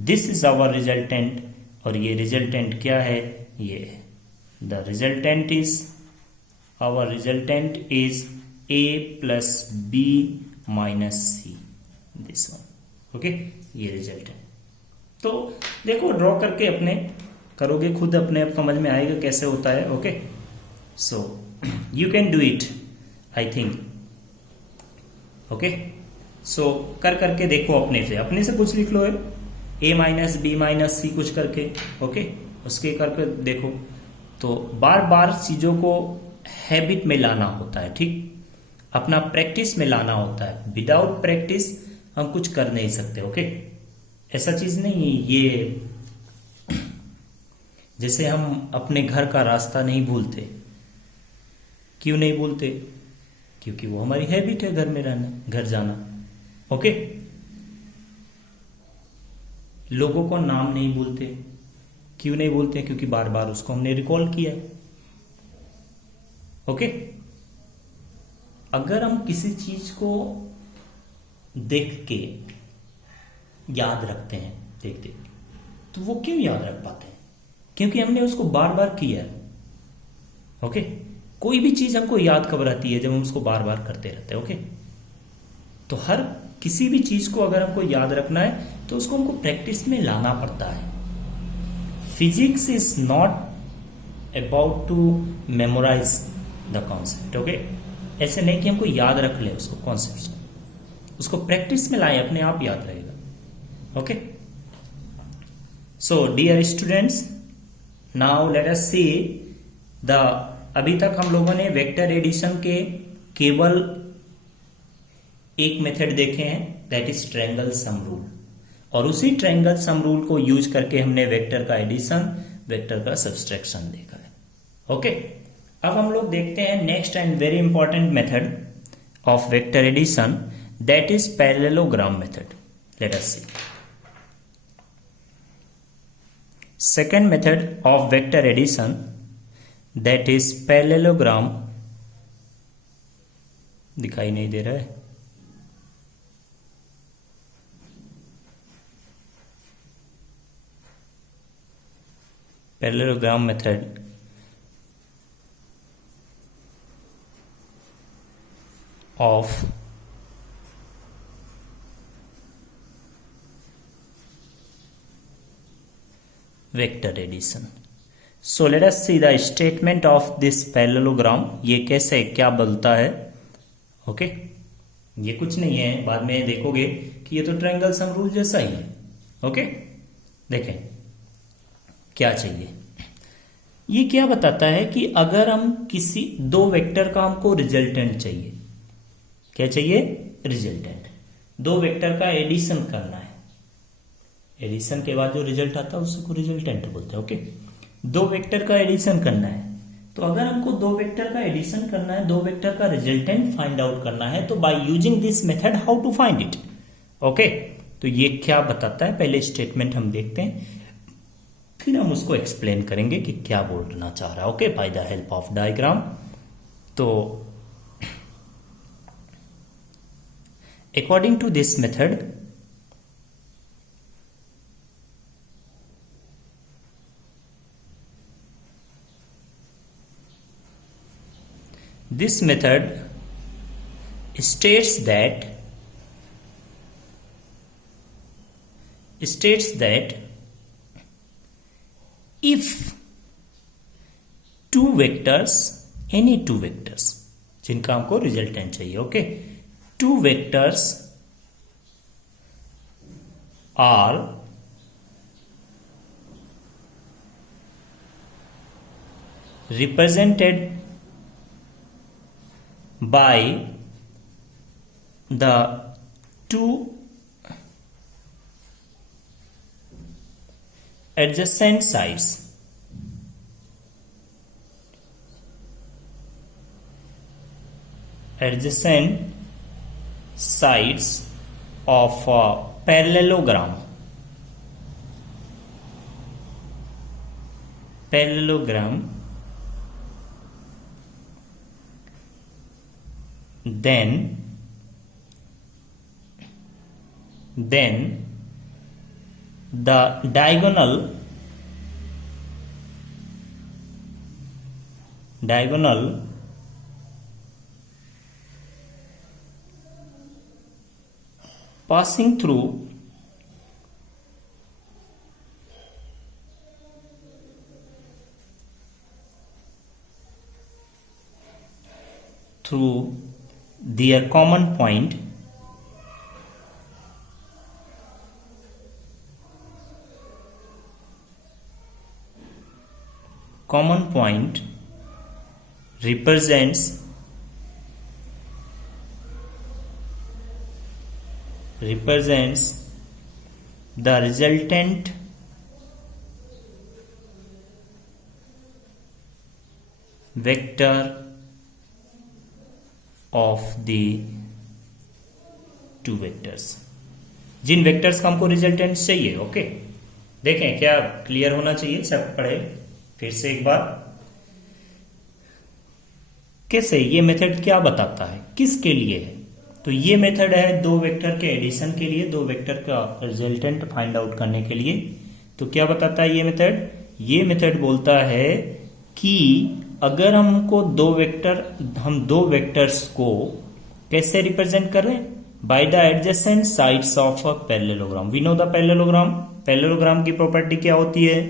this is our resultant, और ये रिजल्टेंट क्या है, ये the resultant is, our resultant is a plus B minus C, this one. Okay, ये रिजल्टेंट। तो देखो ड्रॉ करके अपने करोगे खुद, अपने आप समझ में आएगा कैसे होता है। Okay, so you can do it I think. Okay, so कर करके देखो, अपने से कुछ लिख लो, है a माइनस बी माइनस सी कुछ करके। ओके, उसके करके देखो, तो बार बार चीज़ों को हैबिट में लाना होता है, ठीक, अपना प्रैक्टिस में लाना होता है। विदाउट प्रैक्टिस हम कुछ कर नहीं सकते। ओके, ऐसा चीज़ नहीं है ये, जैसे हम अपने घर का रास्ता नहीं भूलते। क्यों नहीं भूलते? क्योंकि वो हमारी हैबिट है घर में रहना, घर जाना। ओके, लोगों को नाम नहीं भूलते। क्यों नहीं भूलते? क्योंकि बार बार उसको हमने रिकॉल किया। ओके, अगर हम किसी चीज को देख के याद रखते हैं, देख देख के, तो वो क्यों याद रख पाते हैं? क्योंकि हमने उसको बार बार किया है। ओके, कोई भी चीज हमको याद कब रहती है? जब हम उसको बार बार करते रहते हैं। ओके, तो हर किसी भी चीज को अगर हमको याद रखना है तो उसको हमको प्रैक्टिस में लाना पड़ता है। Physics is not about to memorize the concept. Okay, ऐसे नहीं कि हमको याद रख ले उसको, कॉन्सेप्ट उसको प्रैक्टिस में लाए, अपने आप याद रहेगा। Okay, so dear students, now let us see the, अभी तक हम लोगों ने वेक्टर एडिशन के केवल एक मेथड देखे हैं, that is triangle sum rule, और उसी ट्रायंगल सम रूल को यूज करके हमने वेक्टर का एडिशन, वेक्टर का सब्सट्रैक्शन देखा है। ओके, अब हम लोग देखते हैं next and very important method of vector addition, that is parallelogram method. Let us see second method of vector addition, that is parallelogram. दिखाई नहीं दे रहा है? Parallelogram method of vector addition. So let us see the statement of this parallelogram. ये कैसे क्या बोलता है? ओके, ये कुछ नहीं है, बाद में देखोगे कि ये तो ट्रायंगल सम रूल जैसा ही है। ओके, देखें क्या चाहिए। ये क्या बताता है कि अगर हम किसी दो वेक्टर का हमको रिजल्टेंट चाहिए, क्या चाहिए? रिजल्टेंट। दो वेक्टर का एडिशन करना है, एडिशन के बाद जो रिजल्ट आता है उसको रिजल्टेंट बोलते हैं। ओके, दो वेक्टर का एडिशन करना है, तो अगर हमको दो वेक्टर का एडिशन करना है, दो वेक्टर का रिजल्टेंट फाइंड आउट करना है, तो by using this method how to find it. Okay, तो ये क्या बताता है? पहले स्टेटमेंट हम देखते हैं, फिर हम उसको एक्सप्लेन करेंगे कि क्या बोलना चाह रहा है। Okay, bye the help of diagram. तो according to this method, this method states that if two vectors, any two vectors जिनका हमको रिजल्टेंट चाहिए, okay, two vectors are represented by the two adjacent sides, of a parallelogram. Then the diagonal passing through their common point common point represents the resultant vector of the two vectors। जिन वेक्टर्स का हमको रिजल्टेंट चाहिए। ओके, देखें क्या क्लियर होना चाहिए, सब पढ़े फिर से एक बार। कैसे ये मेथड क्या बताता है, किसके लिए है? तो ये मेथड है दो वेक्टर के एडिशन के लिए, दो वेक्टर का रिजल्टेंट फाइंड आउट करने के लिए। तो क्या बताता है ये मेथड? ये मेथड बोलता है कि अगर हमको हम दो वेक्टर्स को कैसे रिप्रेजेंट कर रहे हैं? By the adjacent sides of a parallelogram. We know the parallelogram. Parallelogram की प्रॉपर्टी क्या होती है?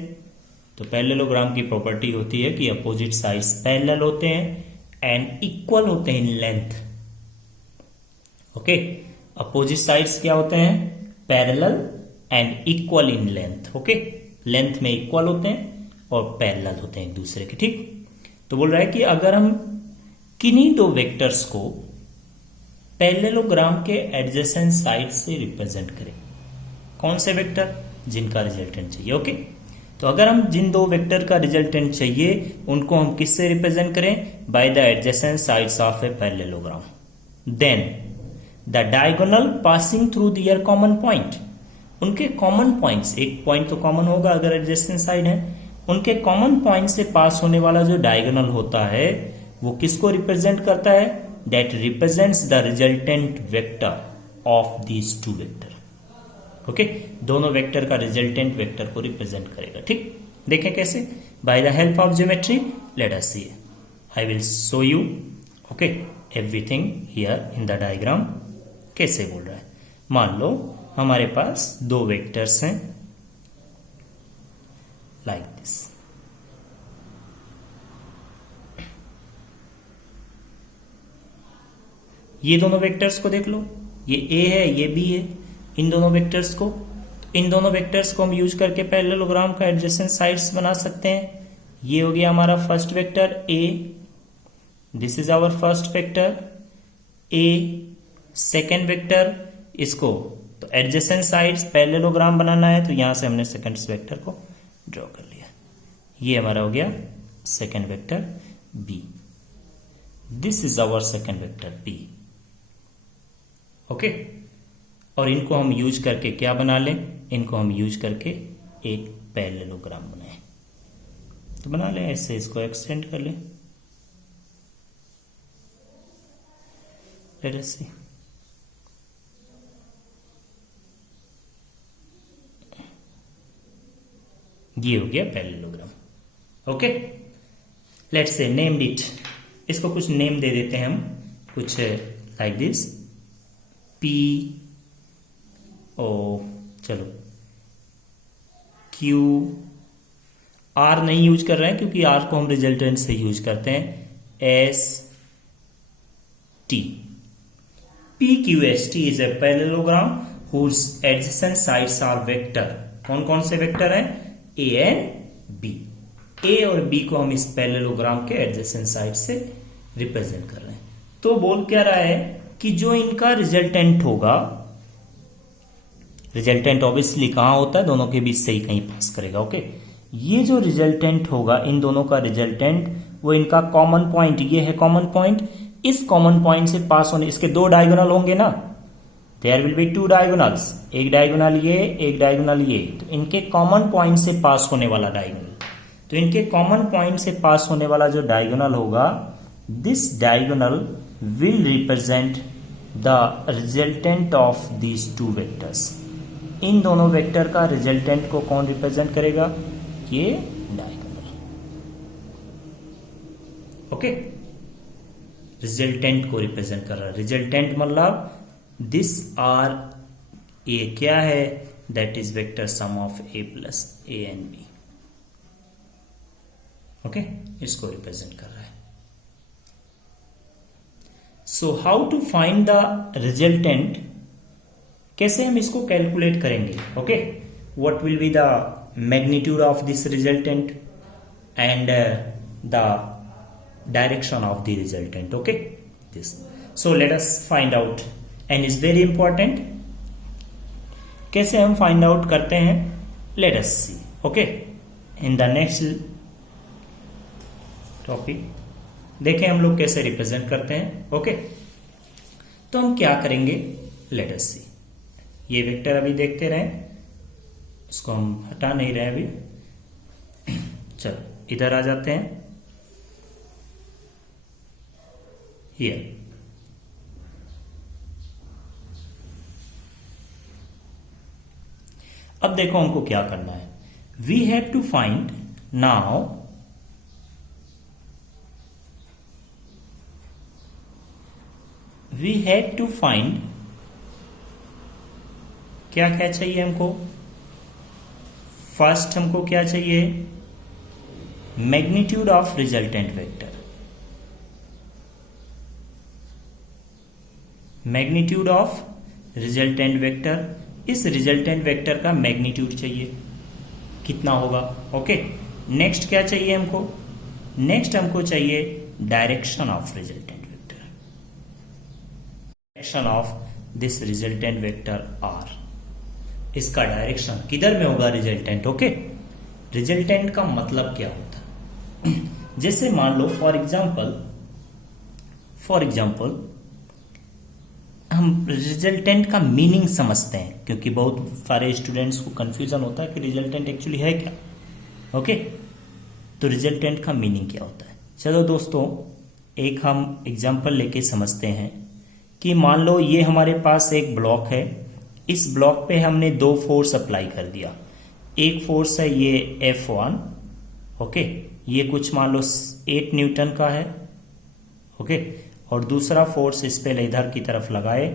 तो पैरेललोग्राम की प्रॉपर्टी होती है कि अपोजिट साइड्स पैरेलल होते हैं एंड इक्वल होते हैं in length. Okay, opposite sides क्या होते हैं? Parallel and equal in length. Okay, length में इक्वल होते हैं और पैरेलल होते हैं एक दूसरे के। ठीक, तो बोल रहा है कि अगर हम किन्हीं दो वेक्टर्स को पैरेललोग्राम के एडजेसेंट साइड से रिप्रेजेंट करें, कौन से वेक्टर? जिनका रिजल्टेंट चाहिए। ओके, तो अगर हम जिन दो वेक्टर का रिजल्टेंट चाहिए उनको हम किससे रिप्रेजेंट करें? By the adjacent sides of a parallelogram. Then the diagonal passing through their common point. उनके कॉमन पॉइंट्स, एक पॉइंट तो कॉमन होगा अगर एडजेसेंट साइड है, उनके कॉमन पॉइंट से पास होने वाला जो डायगोनल होता है वो किसको रिप्रेजेंट करता है? That represents the resultant vector of these two vector. Okay, दोनों वेक्टर का रिजल्टेंट वेक्टर को रिप्रेजेंट करेगा। ठीक, देखें कैसे? By the help of geometry let us see. I will show you okay everything here in the diagram. कैसे बोल रहा है? मान लो हमारे पास दो वेक्टर्स हैं लाइक दिस। ये दोनों वेक्टर्स को देख लो, ये ए है ये बी है। इन दोनों वेक्टर्स को हम यूज करके पैरेललोग्राम का एडजेसेंट साइड्स बना सकते हैं। ये हो गया हमारा first vector A, this is our first vector A. Second vector इसको तो एडजेसेंट साइड्स पैरेललोग्राम बनाना है, तो यहां से हमने सेकेंड वेक्टर को ड्रॉ कर लिया। ये हमारा हो गया second vector B, this is our second vector B. Okay, और इनको हम यूज करके क्या बना लें? इनको हम यूज करके एक पैरेललोग्राम बनाएं। तो बना लें ऐसे, इसको एक्सटेंड कर लें। Late us see. ये हो गया parallelogram. Okay, let's say named it. इसको कुछ नेम दे देते हैं हम, कुछ लाइक दिस पी ओ, चलो क्यू। आर नहीं यूज कर रहे हैं क्योंकि आर को हम रिजल्टेंट से यूज करते हैं। S T, P Q S T is a parallelogram whose adjacent sides are vector. कौन कौन से वेक्टर हैं? ए एंड बी। ए और बी को हम इस पैरेललोग्राम के एडजेसेंट साइड से रिप्रेजेंट कर रहे हैं। तो बोल क्या रहा है कि जो इनका रिजल्टेंट होगा, रिजल्टेंट ऑब्वियसली कहां होता है? दोनों के बीच से ही कहीं पास करेगा। ओके, ये जो रिजल्टेंट होगा इन दोनों का रिजल्टेंट, वो इनका कॉमन पॉइंट, ये है कॉमन पॉइंट। इस कॉमन पॉइंट से पास होने, इसके दो डायगोनल होंगे ना, there will be two diagonals, एक डायगोनल ये एक डायगोनल ये। तो इनके कॉमन पॉइंट से पास होने वाला डायगोनल, तो इनके कॉमन पॉइंट से पास होने वाला जो डायगोनल होगा, this diagonal will represent the resultant of these two vectors. इन दोनों वेक्टर का रिजल्टेंट को कौन रिप्रेजेंट करेगा? ये डायगोनल। ओके, रिजल्टेंट को रिप्रेजेंट कर रहा है। रिजल्टेंट मतलब दिस आर, ए क्या है? That is vector sum of A plus A and B. Okay, इसको रिप्रेजेंट कर रहा है। So how to find the resultant? कैसे हम इसको कैलकुलेट करेंगे? Okay, what will be the magnitude of this resultant? and the direction of the resultant. Okay, this. So let us find out, and is very important. कैसे हम फाइंड आउट करते हैं? Let us see. Okay, in the next topic देखें हम लोग कैसे रिप्रेजेंट करते हैं. ओके, तो हम क्या करेंगे? Let us see. ये वेक्टर अभी देखते रहें, इसको हम हटा नहीं रहे अभी. चलो इधर आ जाते हैं. हियर अब देखो हमको क्या करना है. We have to find now we have to find क्या क्या चाहिए हमको. फर्स्ट हमको क्या चाहिए? Magnitude of resultant vector. Magnitude of resultant vector. इस रिजल्टेंट वेक्टर का मैग्नीट्यूड चाहिए, कितना होगा. ओके, नेक्स्ट क्या चाहिए हमको? नेक्स्ट हमको चाहिए direction of resultant vector. Direction of this resultant vector R. इसका डायरेक्शन किधर में होगा? रिजल्टेंट. ओके, रिजल्टेंट का मतलब क्या होता है? जैसे मान लो फॉर एग्जाम्पल हम रिजल्टेंट का मीनिंग समझते हैं, क्योंकि बहुत सारे स्टूडेंट्स को कंफ्यूजन होता है कि रिजल्टेंट एक्चुअली है क्या. ओके, तो रिजल्टेंट का मीनिंग क्या होता है? चलो दोस्तों, एक हम एग्जांपल लेके समझते हैं कि मान लो ये हमारे पास एक ब्लॉक है. इस ब्लॉक पे हमने दो फोर्स अप्लाई कर दिया. एक फोर्स है ये F1. ओके, ये कुछ मान लो 8 न्यूटन का है. ओके, और दूसरा फोर्स इस पे इधर की तरफ लगाए,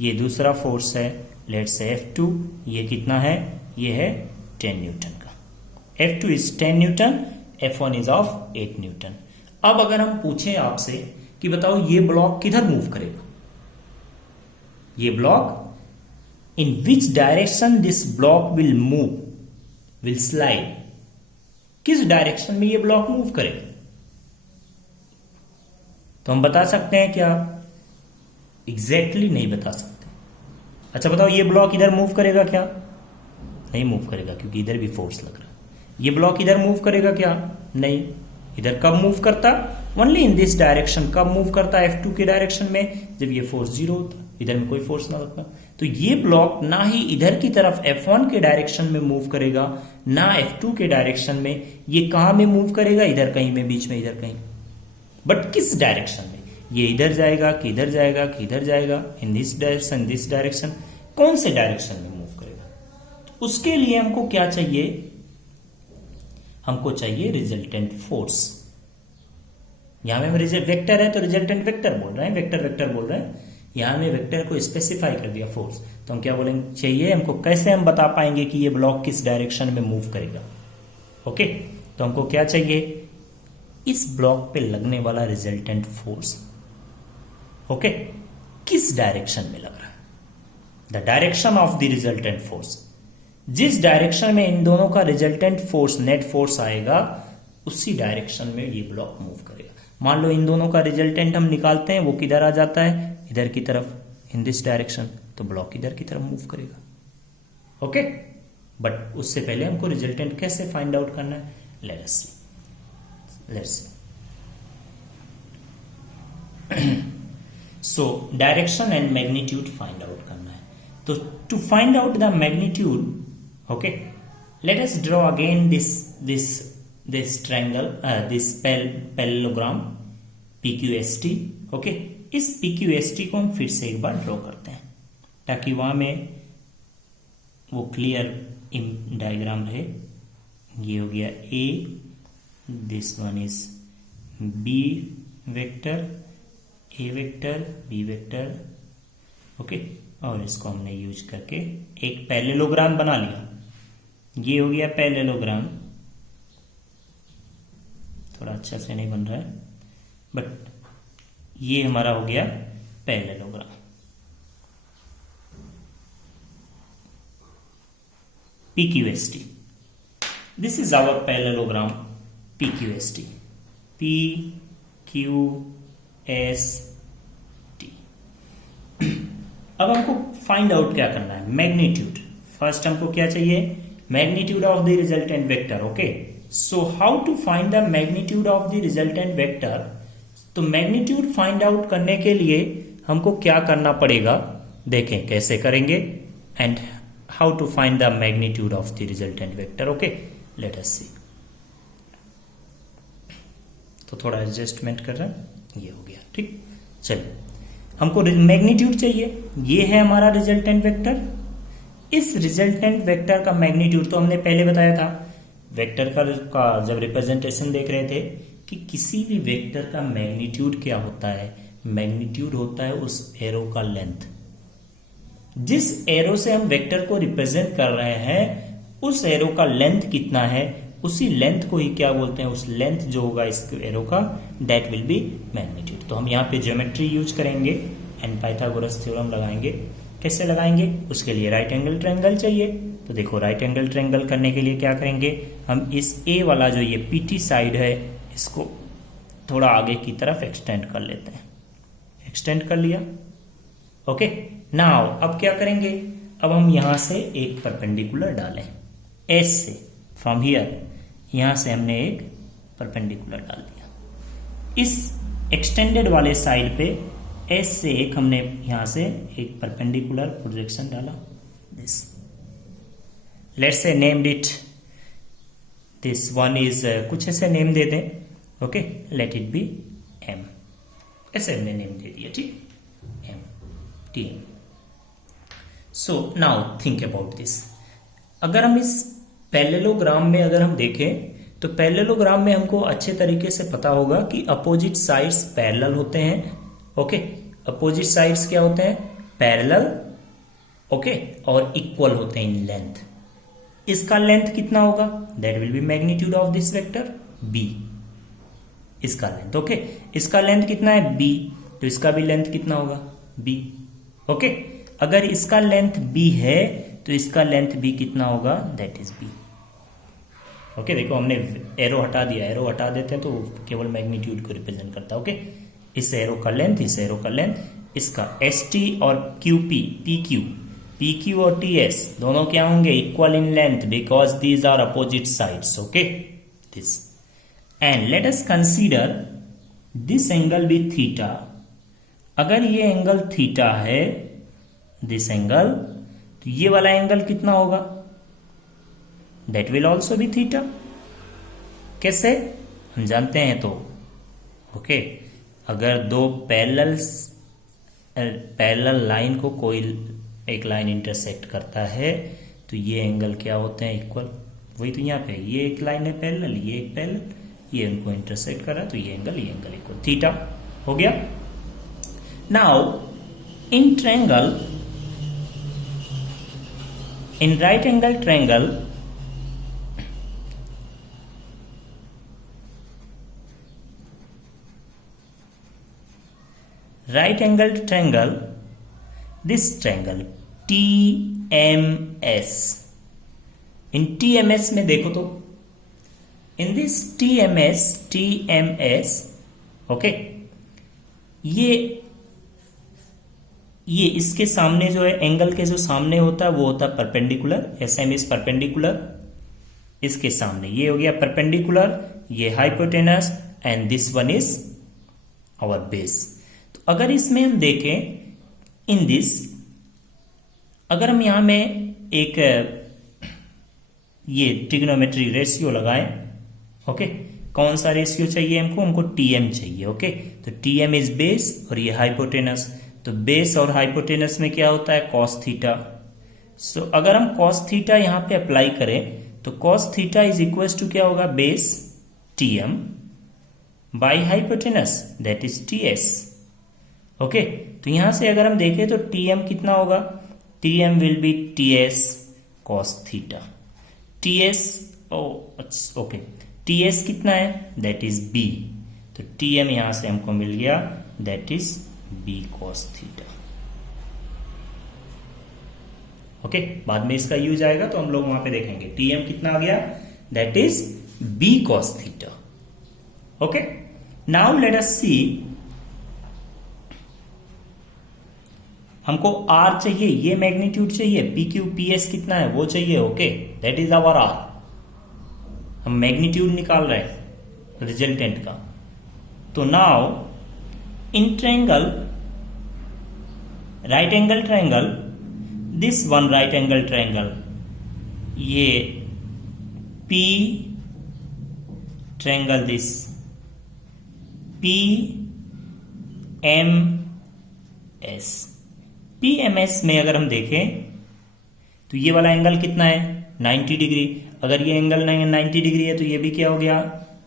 ये दूसरा फोर्स है लेट्स से F2. ये कितना है? ये है 10 न्यूटन का. F2 is 10 Newton, F1 is of 8 Newton. अब अगर हम पूछें आपसे कि बताओ ये ब्लॉक किधर मूव करेगा, ये block in which direction this block will move, will slide, किस डायरेक्शन में ये ब्लॉक मूव करेगा, तो हम बता सकते हैं क्या? एग्जैक्टली नहीं बता सकते. अच्छा बताओ, ये ब्लॉक इधर मूव करेगा क्या? नहीं मूव करेगा, क्योंकि इधर भी फोर्स लग रहा है. ये ब्लॉक इधर मूव करेगा क्या? नहीं. इधर कब मूव करता? Only in this direction. कब मूव करता? F2 के डायरेक्शन में, जब ये फोर्स 0 होता, इधर में कोई फोर्स ना लगता. तो ये ब्लॉक ना ही इधर की तरफ F1 के डायरेक्शन में मूव करेगा, ना F2 के डायरेक्शन में. ये कहां में मूव करेगा? इधर कहीं में, बीच में, इधर कहीं. बट किस डायरेक्शन में? ये इधर जाएगा कि इधर जाएगा कि इधर जाएगा? In this direction, this direction. कौन से डायरेक्शन में मूव करेगा? तो उसके लिए हमको क्या चाहिए? हमको चाहिए रिजल्टेंट फोर्स. यहां में वेक्टर है तो रिजल्टेंट वेक्टर बोल रहे हैं, वेक्टर बोल रहे हैं. यहां में वेक्टर को स्पेसिफाई कर दिया फोर्स, तो हम क्या बोलेंगे? चाहिए हमको. कैसे हम बता पाएंगे कि ये ब्लॉक किस डायरेक्शन में मूव करेगा? ओके, तो हमको क्या चाहिए? इस ब्लॉक पे लगने वाला रिजल्टेंट फोर्स. ओके, किस डायरेक्शन में लग रहा है? The direction of the resultant force. जिस डायरेक्शन में इन दोनों का रिजल्टेंट फोर्स, नेट फोर्स आएगा, उसी डायरेक्शन में ये ब्लॉक मूव करेगा. मान लो इन दोनों का रिजल्टेंट हम निकालते हैं, वो किधर आ जाता है? इधर की तरफ, इन दिस डायरेक्शन. तो ब्लॉक इधर की तरफ मूव करेगा. ओके, बट उससे पहले हमको रिजल्टेंट कैसे फाइंड आउट करना है? Let us see. Let's see. So direction and magnitude find out करना है. तो to find out the magnitude, okay, let us draw again this triangle, this parallelogram PQST. Okay, इस PQST को हम फिर से एक बार ड्रॉ करते हैं, ताकि वहां में वो क्लियर डायग्राम रहे. ये हो गया A, this one is B vector, A vector, B vector. Okay, और इसको हमने यूज करके एक पैरेललोग्राम बना लिया. ये हो गया पैरेललोग्राम. थोड़ा अच्छा से नहीं बन रहा है, बट ये हमारा हो गया parallelogram. PQST. This is our parallelogram PQST, PQST। अब हमको फाइंड आउट क्या करना है, मैग्नीट्यूड। फर्स्ट हमको क्या चाहिए, magnitude of the resultant vector. Okay, so how to find the magnitude of the resultant vector. तो मैग्नीट्यूड फाइंड आउट करने के लिए हमको क्या करना पड़ेगा, देखें कैसे करेंगे, and how to find the magnitude of the resultant vector. Okay, let us see. तो थोड़ा एडजस्टमेंट कर रहे हैं, ये हो गया, ठीक। चलिए, हमको मैग्नीट्यूड चाहिए, ये है हमारा रिजल्टेंट वेक्टर। इस रिजल्टेंट वेक्टर का मैग्नीट्यूड तो हमने पहले बताया था, वेक्टर का जब रिप्रेजेंटेशन देख रहे थे कि किसी भी वेक्टर का मैग्नीट्यूड क्या होता है, मैग्नीट्यूड होता है उस एरो का लेंथ। जिस एरो से हम वेक्टर को रिप्रेजेंट कर रहे हैं उस एरो का लेंथ कितना है, उसी लेंथ को ही क्या बोलते हैं, उस लेंथ जो होगा इस एरो का, दैट विल बी मैग्नीट्यूड। तो हम यहाँ पे ज्योमेट्री यूज करेंगे एंड पाइथागोरस थ्योरम लगाएंगे। कैसे लगाएंगे, उसके लिए राइट एंगल ट्रायंगल चाहिए। तो देखो, राइट एंगल ट्रायंगल करने के लिए क्या करेंगे, हम इस ए वाला जो ये PT साइड है इसको थोड़ा आगे की तरफ एक्सटेंड कर लेते हैं। एक्सटेंड कर लिया। ओके, नाउ अब क्या करेंगे, अब हम यहां से एक परपेंडिकुलर डालें एस से, फ्रॉम हियर, यहां से हमने एक परपेंडिकुलर डाल दिया। इस एक्सटेंडेड वाले साइड पे एस से एक हमने यहां से एक परपेंडिकुलर प्रोजेक्शन डाला, this. Let's say named it, this one is, कुछ ऐसे नेम दे दें। Okay, let it be M, ऐसे हमने नेम दे दिया, ठीक, M, TM। So now think about this. अगर हम इस पैरेललोग्राम में अगर हम देखें तो पैरेललोग्राम में हमको अच्छे तरीके से पता होगा कि अपोजिट साइड्स पैरेलल होते हैं। ओके, अपोजिट साइड्स क्या होते हैं, पैरेलल। ओके, और इक्वल होते हैं इन लेंथ। इसका लेंथ कितना होगा, that will B magnitude of this vector B। इसका लेंथ, ओके, इसका लेंथ कितना है B, तो इसका भी लेंथ कितना होगा B। ओके, अगर इसका लेंथ B है तो इसका लेंथ B कितना होगा, दैट इज B। ओके, देखो हमने एरो हटा दिया, एरो हटा देते हैं तो केवल मैग्नीट्यूड को रिप्रेजेंट करता है। ओके, इस एरो का लेंथ, इस एरो का लेंथ, इसका ST और QP, PQ और TS दोनों क्या होंगे, equal in length, because these are opposite sides. Okay, this, and let us consider this angle be theta. अगर ये एंगल थीटा है, दिस एंगल, तो ये वाला एंगल कितना होगा, that will also be theta. कैसे, हम जानते हैं। तो ओके, अगर दो पैरेलल लाइन को कोई एक लाइन इंटरसेक्ट करता है तो ये एंगल क्या होते हैं, इक्वल। वही तो यहाँ पे ये एक लाइन है पैरेलल, ये एक पैरेलल, ये इनको इंटरसेक्ट कर रहा है तो ये एंगल इक्वल, थीटा हो गया। Now in triangle, in right angle triangle, right angled triangle, this triangle TMS, in TMS में देखो तो, in this TMS, okay, ये इसके सामने जो है, एंगल के जो सामने होता है वो होता है परपेंडिकुलर, SM इज परपेंडिकुलर। इसके सामने ये हो गया परपेंडिकुलर, ये hypotenuse, and this one is our base. अगर इसमें हम देखें, इन दिस, अगर हम यहां में एक ये ट्रिग्नोमेट्री रेशियो लगाएं, ओके, कौन सा रेशियो चाहिए हमको TM चाहिए। ओके, तो TM इज बेस और ये हाइपोटेनस, तो बेस और हाइपोटेनस में क्या होता है, कॉस थीटा। सो अगर हम कॉस थीटा यहां पे अप्लाई करें तो cos theta is equal to क्या होगा, base TM by hypotenuse, that is TS। Okay, तो यहां से अगर हम देखें तो TM कितना होगा, TM will be TS cos theta. TS, okay, TS कितना है, दैट इज B, तो TM यहां से हमको मिल गया, that is B cos theta. Okay, बाद में इसका यूज आएगा तो हम लोग वहां पे देखेंगे। TM कितना आ गया, that is B cos theta. Okay, now let us see, हमको आर चाहिए, ये मैग्नीट्यूड चाहिए, पी क्यू पी एस कितना है वो चाहिए। Okay, that is our R. हम मैग्नीट्यूड निकाल रहे हैं रिजल्टेंट का। तो now in triangle, right angle triangle, this one right angle triangle, ये P triangle, this P M S, P M S में अगर हम देखें तो ये वाला एंगल कितना है 90 डिग्री। अगर ये एंगल 90 डिग्री है तो ये भी क्या हो गया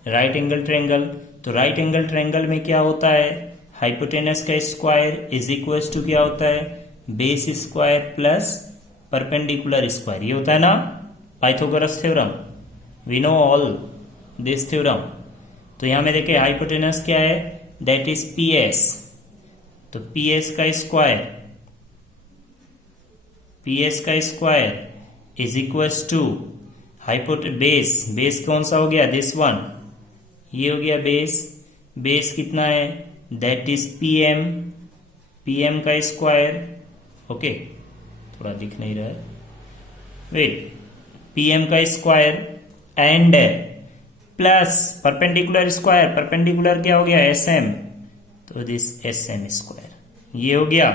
राइट एंगल ट्रायंगल। तो राइट एंगल ट्रायंगल में क्या होता है, हाइपोटेनस का स्क्वायर इज इक्वल टू क्या होता है, base square plus perpendicular square, ये होता है ना Pythagoras theorem. We know all this theorem. तो यहां में देखिए हाइपोटेनस क्या है, दैट इज पी एस। तो पी एस का स्क्वायर, पी एस का square is equal to base, base कौन सा हो गया, दिस वन, ये हो गया बेस। बेस कितना है, that is P M, P M का स्क्वायर। ओके, थोड़ा दिख नहीं रहा है, वेट, पी एम का square and plus perpendicular square, perpendicular क्या हो गया एस एम, तो दिस एस एम स्क्वायर, ये हो गया।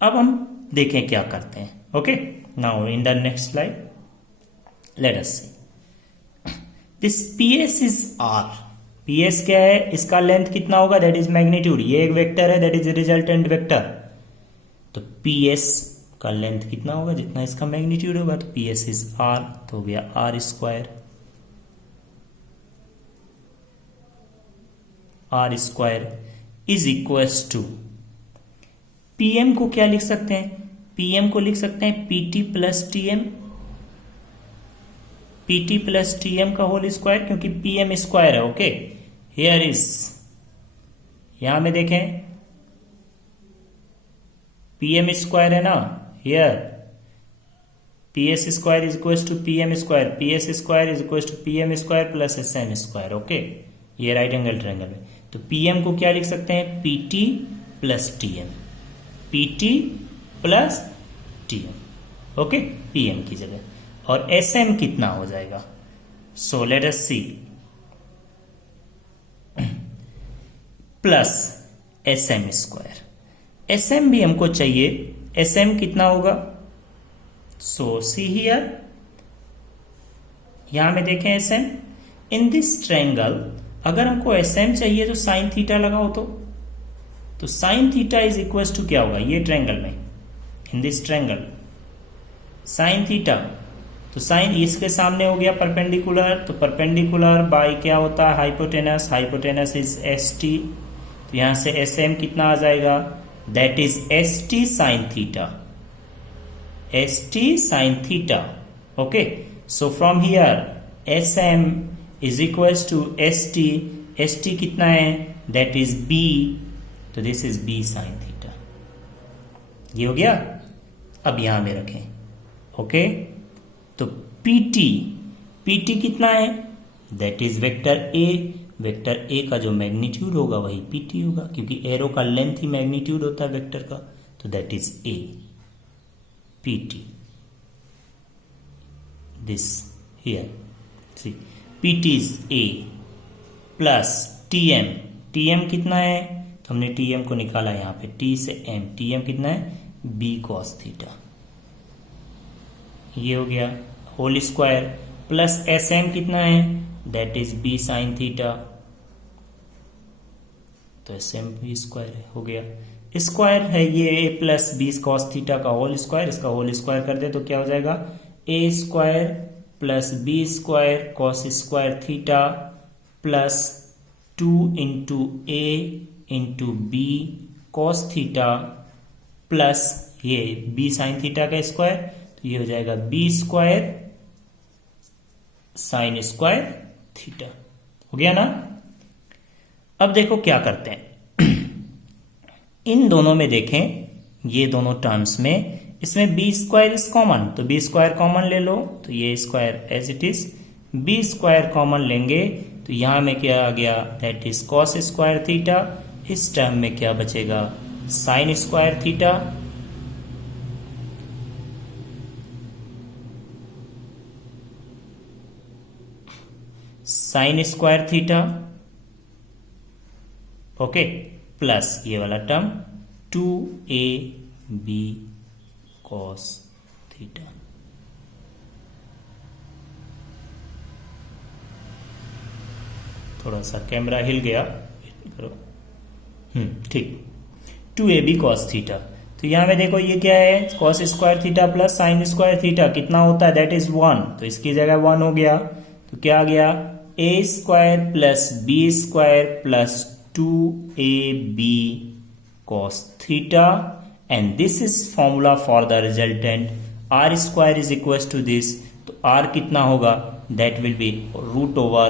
अब हम देखें क्या करते हैं। Okay, now in the next slide let us see, this P S is R. P S क्या है, इसका लेंथ कितना होगा, दैट इज मैग्नीट्यूड, ये एक वेक्टर है, दैट इज रिजल्टेंट वेक्टर। तो पी एस का लेंथ कितना होगा, जितना इसका मैग्नीट्यूड होगा। तो पी एस इज आर, तो हो गया R square, R square is equal to, PM को क्या लिख सकते हैं, पीएम को लिख सकते हैं PT plus TM, PT plus TM का होल स्क्वायर, क्योंकि पीएम स्क्वायर है। ओके, हियर इज, यहां में देखें पीएम स्क्वायर है ना, here P S square is equal to P M square, P S square is equal to P M square plus S M square. Okay, ये राइट एंगल ट्रायंगल में। तो पीएम को क्या लिख सकते हैं, PT plus TM, PT plus TM. Okay, PM की जगह, और एस एम कितना हो जाएगा, so let us see, plus S M square, S M भी हमको चाहिए, एस एम कितना होगा, सो सी हियर, यहां में देखें S M in this triangle, अगर हमको एस एम चाहिए तो साइन थीटा लगाओ। तो sine theta is equal to क्या होगा, ये ट्रायंगल में, in this triangle sine theta, तो साइन इसके सामने हो गया परपेंडिकुलर, तो परपेंडिकुलर बाय क्या होता है hypotenuse, hypotenuse is S T. तो यहां से एस एम कितना आ जाएगा, that is S T sine theta, S T sine theta. Okay, so from here S M is equal to S T, S T कितना है, दैट इज बी, तो this is B sine theta, ये हो गया। अब यहां में रखें। ओके, तो पीटी, पीटी कितना है, that is vector A, vector A का जो मैग्नीट्यूड होगा वही पीटी होगा, क्योंकि एरो का लेंथ ही मैग्नीट्यूड होता है वेक्टर का। तो that is A, PT, this here see, PT is A plus TM, TM कितना है, तो हमने टीएम को निकाला यहां पे, टी से एम, टीएम कितना है, बी कॉस थीटा, ये हो गया whole square, plus S M कितना है, that is B sine theta, तो एस एम बी स्क्वायर हो गया, स्क्वायर है ये A plus B cos theta का होल स्क्वायर, इसका होल स्क्वायर कर दे तो क्या हो जाएगा, A square plus B square cos square theta plus 2 into A into B cos theta plus ये बी साइन थीटा का स्क्वायर, तो ये हो जाएगा B square sine square theta. हो गया ना। अब देखो क्या करते हैं, इन दोनों में देखें, ये दोनों टर्म्स में, इसमें बी स्क्वायर इज कॉमन, तो बी स्क्वायर कॉमन ले लो, तो ये square as it is, B square common लेंगे तो यहां में क्या आ गया, that is cos square theta. इस टर्म में क्या बचेगा, sine square theta. Sine square theta, okay, plus ये वाला टर्म 2ab कॉस थीटा। थोड़ा सा कैमरा हिल गया, करो, ठीक, 2ab कॉस थीटा। तो यहां में देखो ये क्या है, cos square theta plus sign square theta कितना होता है, दैट इज 1। तो इसकी जगह 1 हो गया, तो क्या आ गया, a square plus b square plus 2ab cos theta, and this is formula for the resultant r square is equals to this। तो r कितना होगा, that will be root over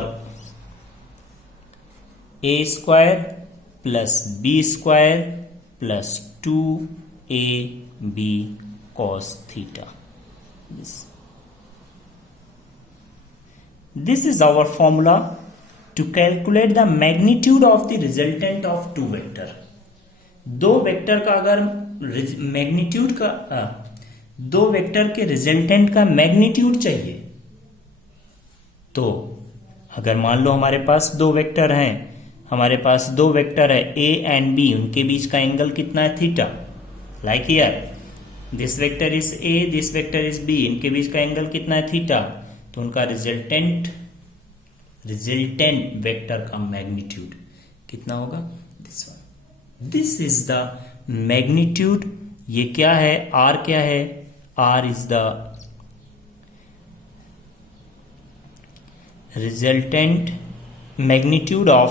a square plus b square plus 2ab cos theta। This is our formula to calculate the magnitude of the resultant of two vector। दो वेक्टर का अगर मैग्नीट्यूड का दो वेक्टर के रिजल्टेंट का मैग्नीट्यूड चाहिए, तो अगर मान लो हमारे पास दो वेक्टर हैं, हमारे पास दो वेक्टर है a एंड b, उनके बीच का एंगल कितना है, theta. Like here this vector is a, this vector is b, इनके बीच का एंगल कितना है, थीटा। तो उनका रिजल्टेंट वेक्टर का मैग्नीट्यूड कितना होगा, this one. This is the magnitude. ये क्या है, r क्या है, r is the resultant magnitude of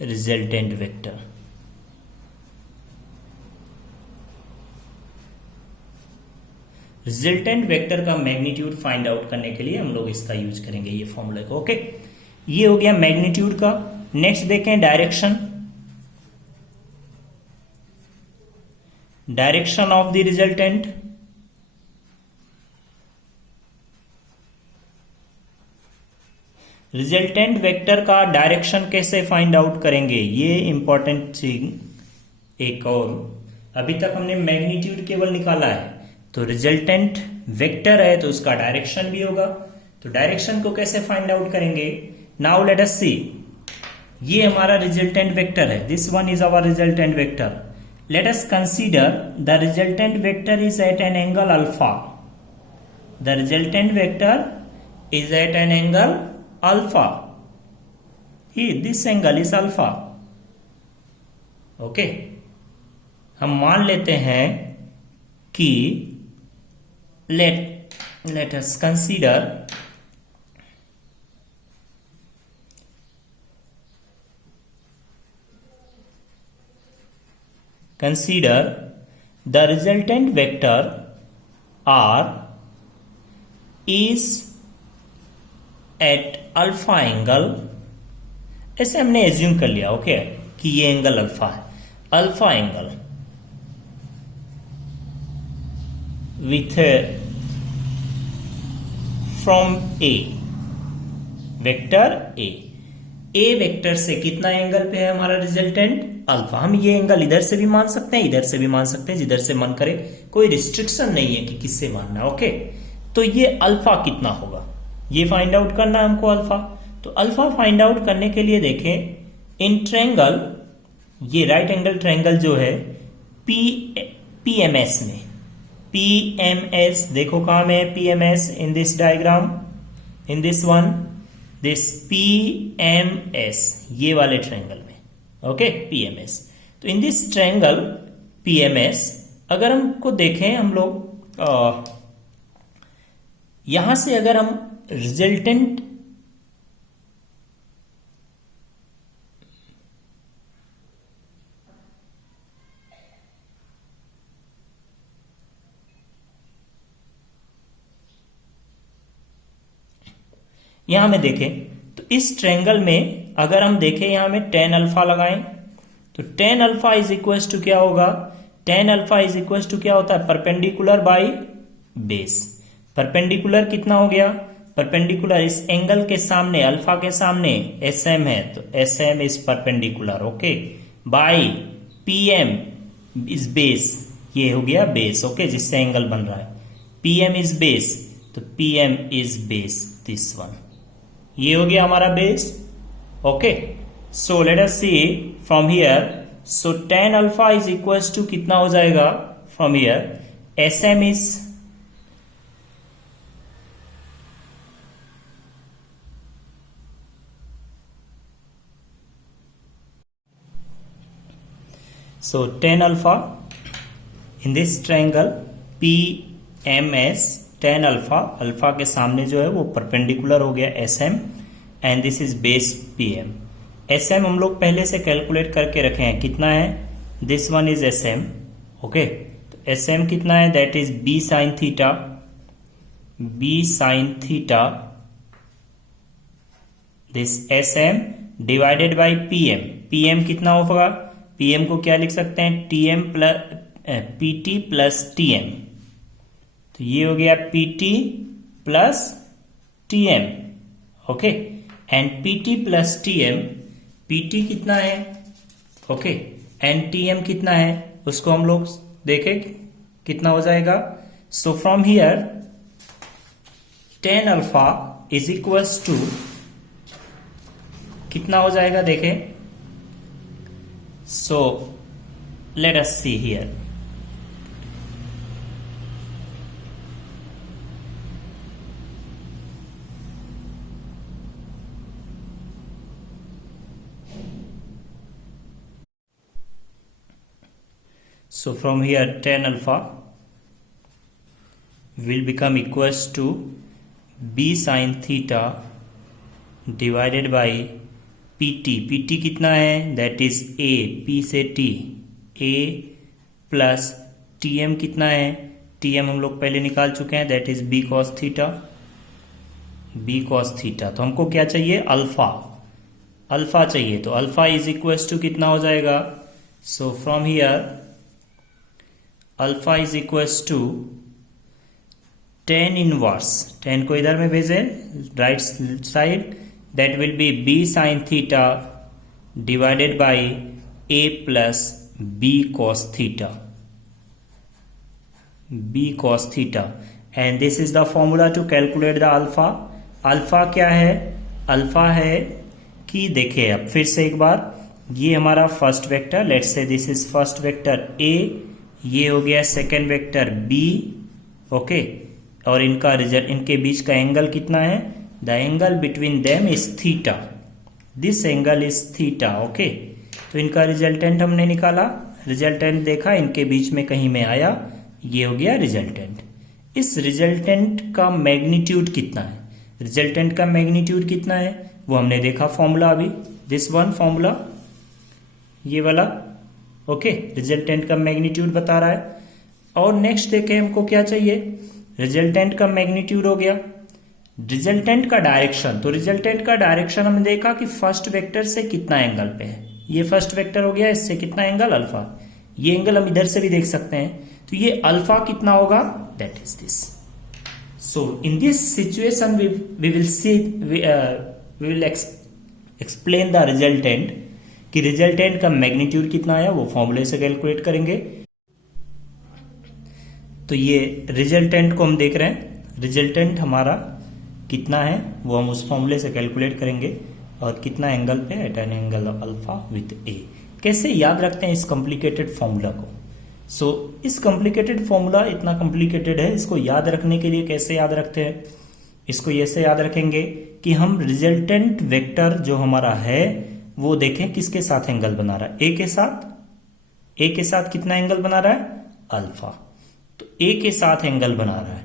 resultant vector. Resultant vector का मैग्नीट्यूड फाइंड आउट करने के लिए हम लोग इसका यूज करेंगे, ये फॉर्मूला को। ओके, ये हो गया मैग्नीट्यूड का। नेक्स्ट देखें direction. Direction of the resultant, resultant vector का डायरेक्शन कैसे फाइंड आउट करेंगे, ये इंपॉर्टेंट थिंग। एक और, अभी तक हमने मैग्नीट्यूड केवल निकाला है, तो रिजल्टेंट वेक्टर है तो उसका डायरेक्शन भी होगा। तो डायरेक्शन को कैसे फाइंड आउट करेंगे, नाउ लेट अस सी। ये हमारा रिजल्टेंट वेक्टर है, this one is our resultant vector. Let us consider the resultant vector is at an angle alpha. The resultant vector is at an angle alpha. This angle is alpha. Okay, हम मान लेते हैं कि let us consider the resultant vector r is at alpha angle। ऐसे हमने एज्यूम कर लिया, ओके, कि ये एंगल अल्फा है, alpha angle with from a vector a vector से कितना एंगल पे है हमारा रिजल्टेंट, अल्फा। हम ये एंगल इधर से भी मान सकते हैं, इधर से भी मान सकते हैं, जिधर से मन करे, कोई रिस्ट्रिक्शन नहीं है कि किससे मानना है। ओके, तो ये अल्फा कितना होगा, ये फाइंड आउट करना है हमको अल्फा। तो अल्फा फाइंड आउट करने के लिए देखें, इन ट्रायंगल, ये राइट एंगल ट्रायंगल जो है पीएमएस में, PMS देखो कहां में है PMS, in this diagram, in this one, this PMS, ये वाले ट्रायंगल में, ओके, PMS। तो इन दिस ट्रायंगल PMS अगर हमको देखें, हम लोग यहां से अगर हम रिजल्टेंट यहां में देखें, तो इस ट्रायंगल में अगर हम देखें, यहां में tan अल्फा लगाएं, तो tan alpha is equal to क्या होगा, tan alpha is equal to क्या होता है, परपेंडिकुलर बाई बेस। परपेंडिकुलर कितना हो गया, परपेंडिकुलर इस एंगल के सामने, अल्फा के सामने एस एम है, तो S M is perpendicular, okay, by P M is base, ये हो गया बेस, ओके, जिससे एंगल बन रहा है। पी एम इज बेस, तो P M is base, this one, ये हो गया हमारा base, okay. So let us see from here, so tan alpha is equal to कितना हो जाएगा from here, S M is so tan alpha in this triangle PMS, tan alpha, alpha के सामने जो है वो परपेंडिकुलर हो गया SM and this is base PM। SM हम लोग पहले से कैलकुलेट करके रखे हैं, कितना है, this one is SM, okay. तो SM कितना है, that is B sine theta, B sine theta, this SM divided by PM। PM कितना होगा, पीएम को क्या लिख सकते हैं, TM plus PT plus TM, तो ये हो गया PT plus TM, okay, and PT plus TM, PT कितना है, ओके, एंड टीएम कितना है, उसको हम लोग देखें कितना हो जाएगा। So from here tan alpha is equals to कितना हो जाएगा, देखें। So let us see here. So from here tan alpha will become equals to B sin theta divided by PT कितना है, दैट इज A, P से T, A प्लस TM कितना है, TM हम लोग पहले निकाल चुके हैं, that is B cos theta, B cos theta. तो हमको क्या चाहिए, अल्फा, अल्फा चाहिए, तो अल्फा इज इक्वल टू कितना हो जाएगा। So from here alpha is equal to tan inverse, tan को इधर में भेजें right side, that will be B sin theta divided by A plus B cos theta, B cos theta, and this is the formula to calculate the alpha। Alpha क्या है, अल्फा है कि देखिए अब फिर से एक बार, ये हमारा first vector, let's say this is first vector A, ये हो गया सेकेंड वेक्टर B, ओके, और इनका रिजल्ट, इनके बीच का एंगल कितना है, the angle between them is theta, this angle is theta, okay। तो इनका रिजल्टेंट हमने निकाला, रिजल्टेंट देखा इनके बीच में कहीं में आया, ये हो गया रिजल्टेंट। इस रिजल्टेंट का मैग्नीट्यूड कितना है, रिजल्टेंट का मैग्नीट्यूड कितना है वो हमने देखा फॉर्मूला अभी, दिस वन फॉर्मूला, ये वाला, ओके, रिजल्टेंट का मैग्नीट्यूड बता रहा है। और नेक्स्ट देखें हमको क्या चाहिए, रिजल्टेंट का मैग्नीट्यूड हो गया, रिजल्टेंट का डायरेक्शन, तो रिजल्टेंट का डायरेक्शन हमने देखा कि फर्स्ट वेक्टर से कितना एंगल पे है, ये फर्स्ट वेक्टर हो गया, इससे कितना एंगल अल्फा, ये एंगल हम इधर से भी देख सकते हैं, तो ये अल्फा कितना होगा, that is this. So in this situation we will see, we will explain the resultant, कि रिजल्टेंट का मैग्नीट्यूड कितना आया वो फॉर्मूले से कैलकुलेट करेंगे। तो ये रिजल्टेंट को हम देख रहे हैं, रिजल्टेंट हमारा कितना है वो हम उस फॉर्मूले से कैलकुलेट करेंगे, और कितना एंगल पे, at an angle of alpha with A. कैसे याद रखते हैं इस कॉम्प्लिकेटेड फॉर्मूला को, सो इस कॉम्प्लिकेटेड फॉर्मूला इतना कॉम्प्लिकेटेड है, इसको याद रखने के लिए कैसे याद रखते हैं, इसको ऐसे याद रखेंगे कि हम रिजल्टेंट वेक्टर जो हमारा है वो देखें किसके साथ एंगल बना रहा है, ए के साथ, ए के साथ कितना एंगल बना रहा है, अल्फा, तो ए के साथ एंगल बना रहा है,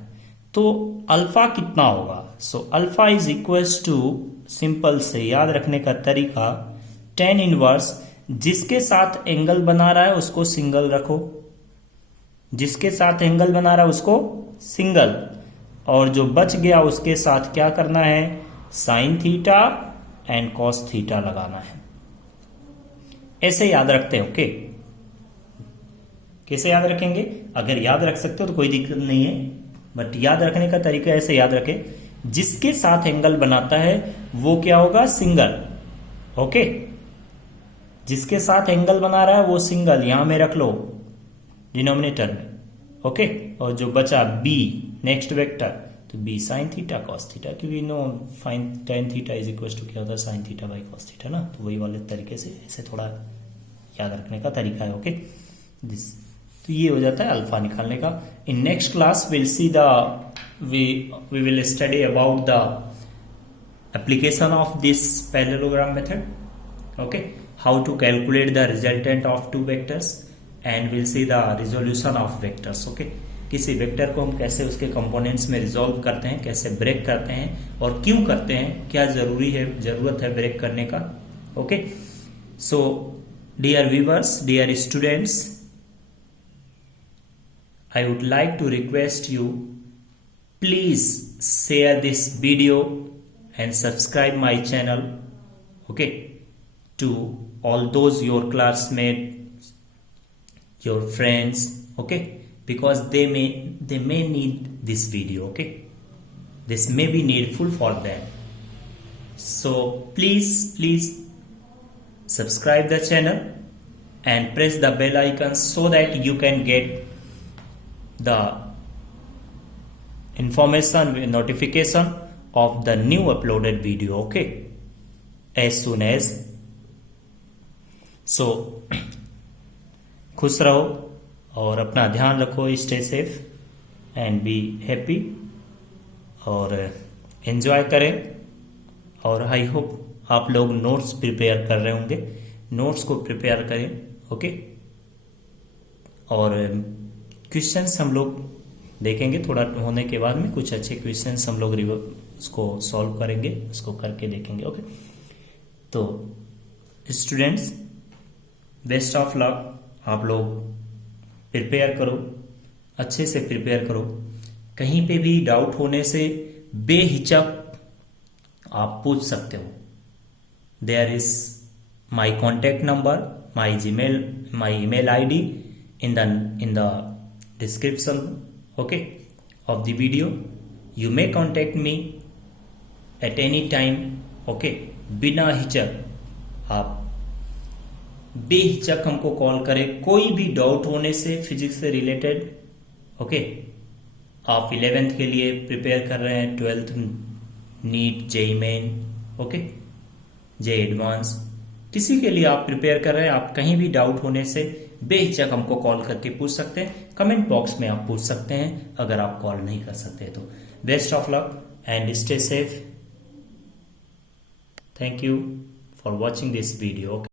तो अल्फा कितना होगा। So alpha is equals to, simple से याद रखने का तरीका, tan इनवर्स, जिसके साथ एंगल बना रहा है उसको सिंगल रखो, जिसके साथ एंगल बना रहा है उसको सिंगल, और जो बच गया उसके साथ क्या करना है, sine theta and cos theta लगाना है। ऐसे याद रखते हैं, ओके, कैसे याद रखेंगे? अगर याद रख सकते हो तो कोई दिक्कत नहीं है, बट याद रखने का तरीका ऐसे याद रखें, जिसके साथ एंगल बनाता है वो क्या होगा? सिंगल। ओके, जिसके साथ एंगल बना रहा है वो सिंगल यहां में रख लो डिनोमिनेटर में। ओके, और जो बचा बी नेक्स्ट वेक्टर, तो B sine theta cos theta, क्योंकि know fine tan theta is equal to क्या होता है? Sine theta by cos theta ना। तो वही वाले तरीके से ऐसे थोड़ा याद रखने का तरीका है। ओके, दिस, तो ये हो जाता है अल्फा निकालने का। In next class will see the we will study about the application of this parallelogram method. Okay, how to calculate the resultant of two vectors and we'll see the resolution of vectors. Okay, किसी वेक्टर को हम कैसे उसके कंपोनेंट्स में रिजॉल्व करते हैं, कैसे ब्रेक करते हैं और क्यों करते हैं, क्या जरूरत है ब्रेक करने का। Okay, so dear viewers, dear students, I would like to request you, please share this video and subscribe my channel, okay, to all those your classmates, your friends, okay, because they may need this video. Okay, this may be needful for them, so please subscribe the channel and press the bell icon so that you can get the information notification of the new uploaded video, okay, as soon as. So खुश रहो और अपना ध्यान रखो, stay safe and be happy, और एंजॉय करें। और आई होप आप लोग नोट्स प्रिपेयर कर रहे होंगे, नोट्स को प्रिपेयर करें। ओके, और क्वेश्चंस हम लोग देखेंगे थोड़ा होने के बाद में, कुछ अच्छे क्वेश्चंस हम लोग उसको सॉल्व करेंगे, उसको करके देखेंगे। ओके, तो स्टूडेंट्स, बेस्ट ऑफ लक। आप लोग प्रिपेयर करो, अच्छे से प्रिपेयर करो। कहीं पे भी डाउट होने से बेहिचक आप पूछ सकते हो। There is my contact number, my email ID in the description, okay, of the video. You may contact me at any time, okay, बिना हिचक आप बेहिचक हमको कॉल करें, कोई भी डाउट होने से फिजिक्स से रिलेटेड। ओके, आप 11th के लिए प्रिपेयर कर रहे हैं, 12th NEET, JEE main, okay, JEE advance, किसी के लिए आप प्रिपेयर कर रहे हैं, आप कहीं भी डाउट होने से बेहिचक हमको कॉल करके पूछ सकते हैं। कमेंट बॉक्स में आप पूछ सकते हैं अगर आप कॉल नहीं कर सकते तो। Best of luck and stay safe. Thank you for watching this video.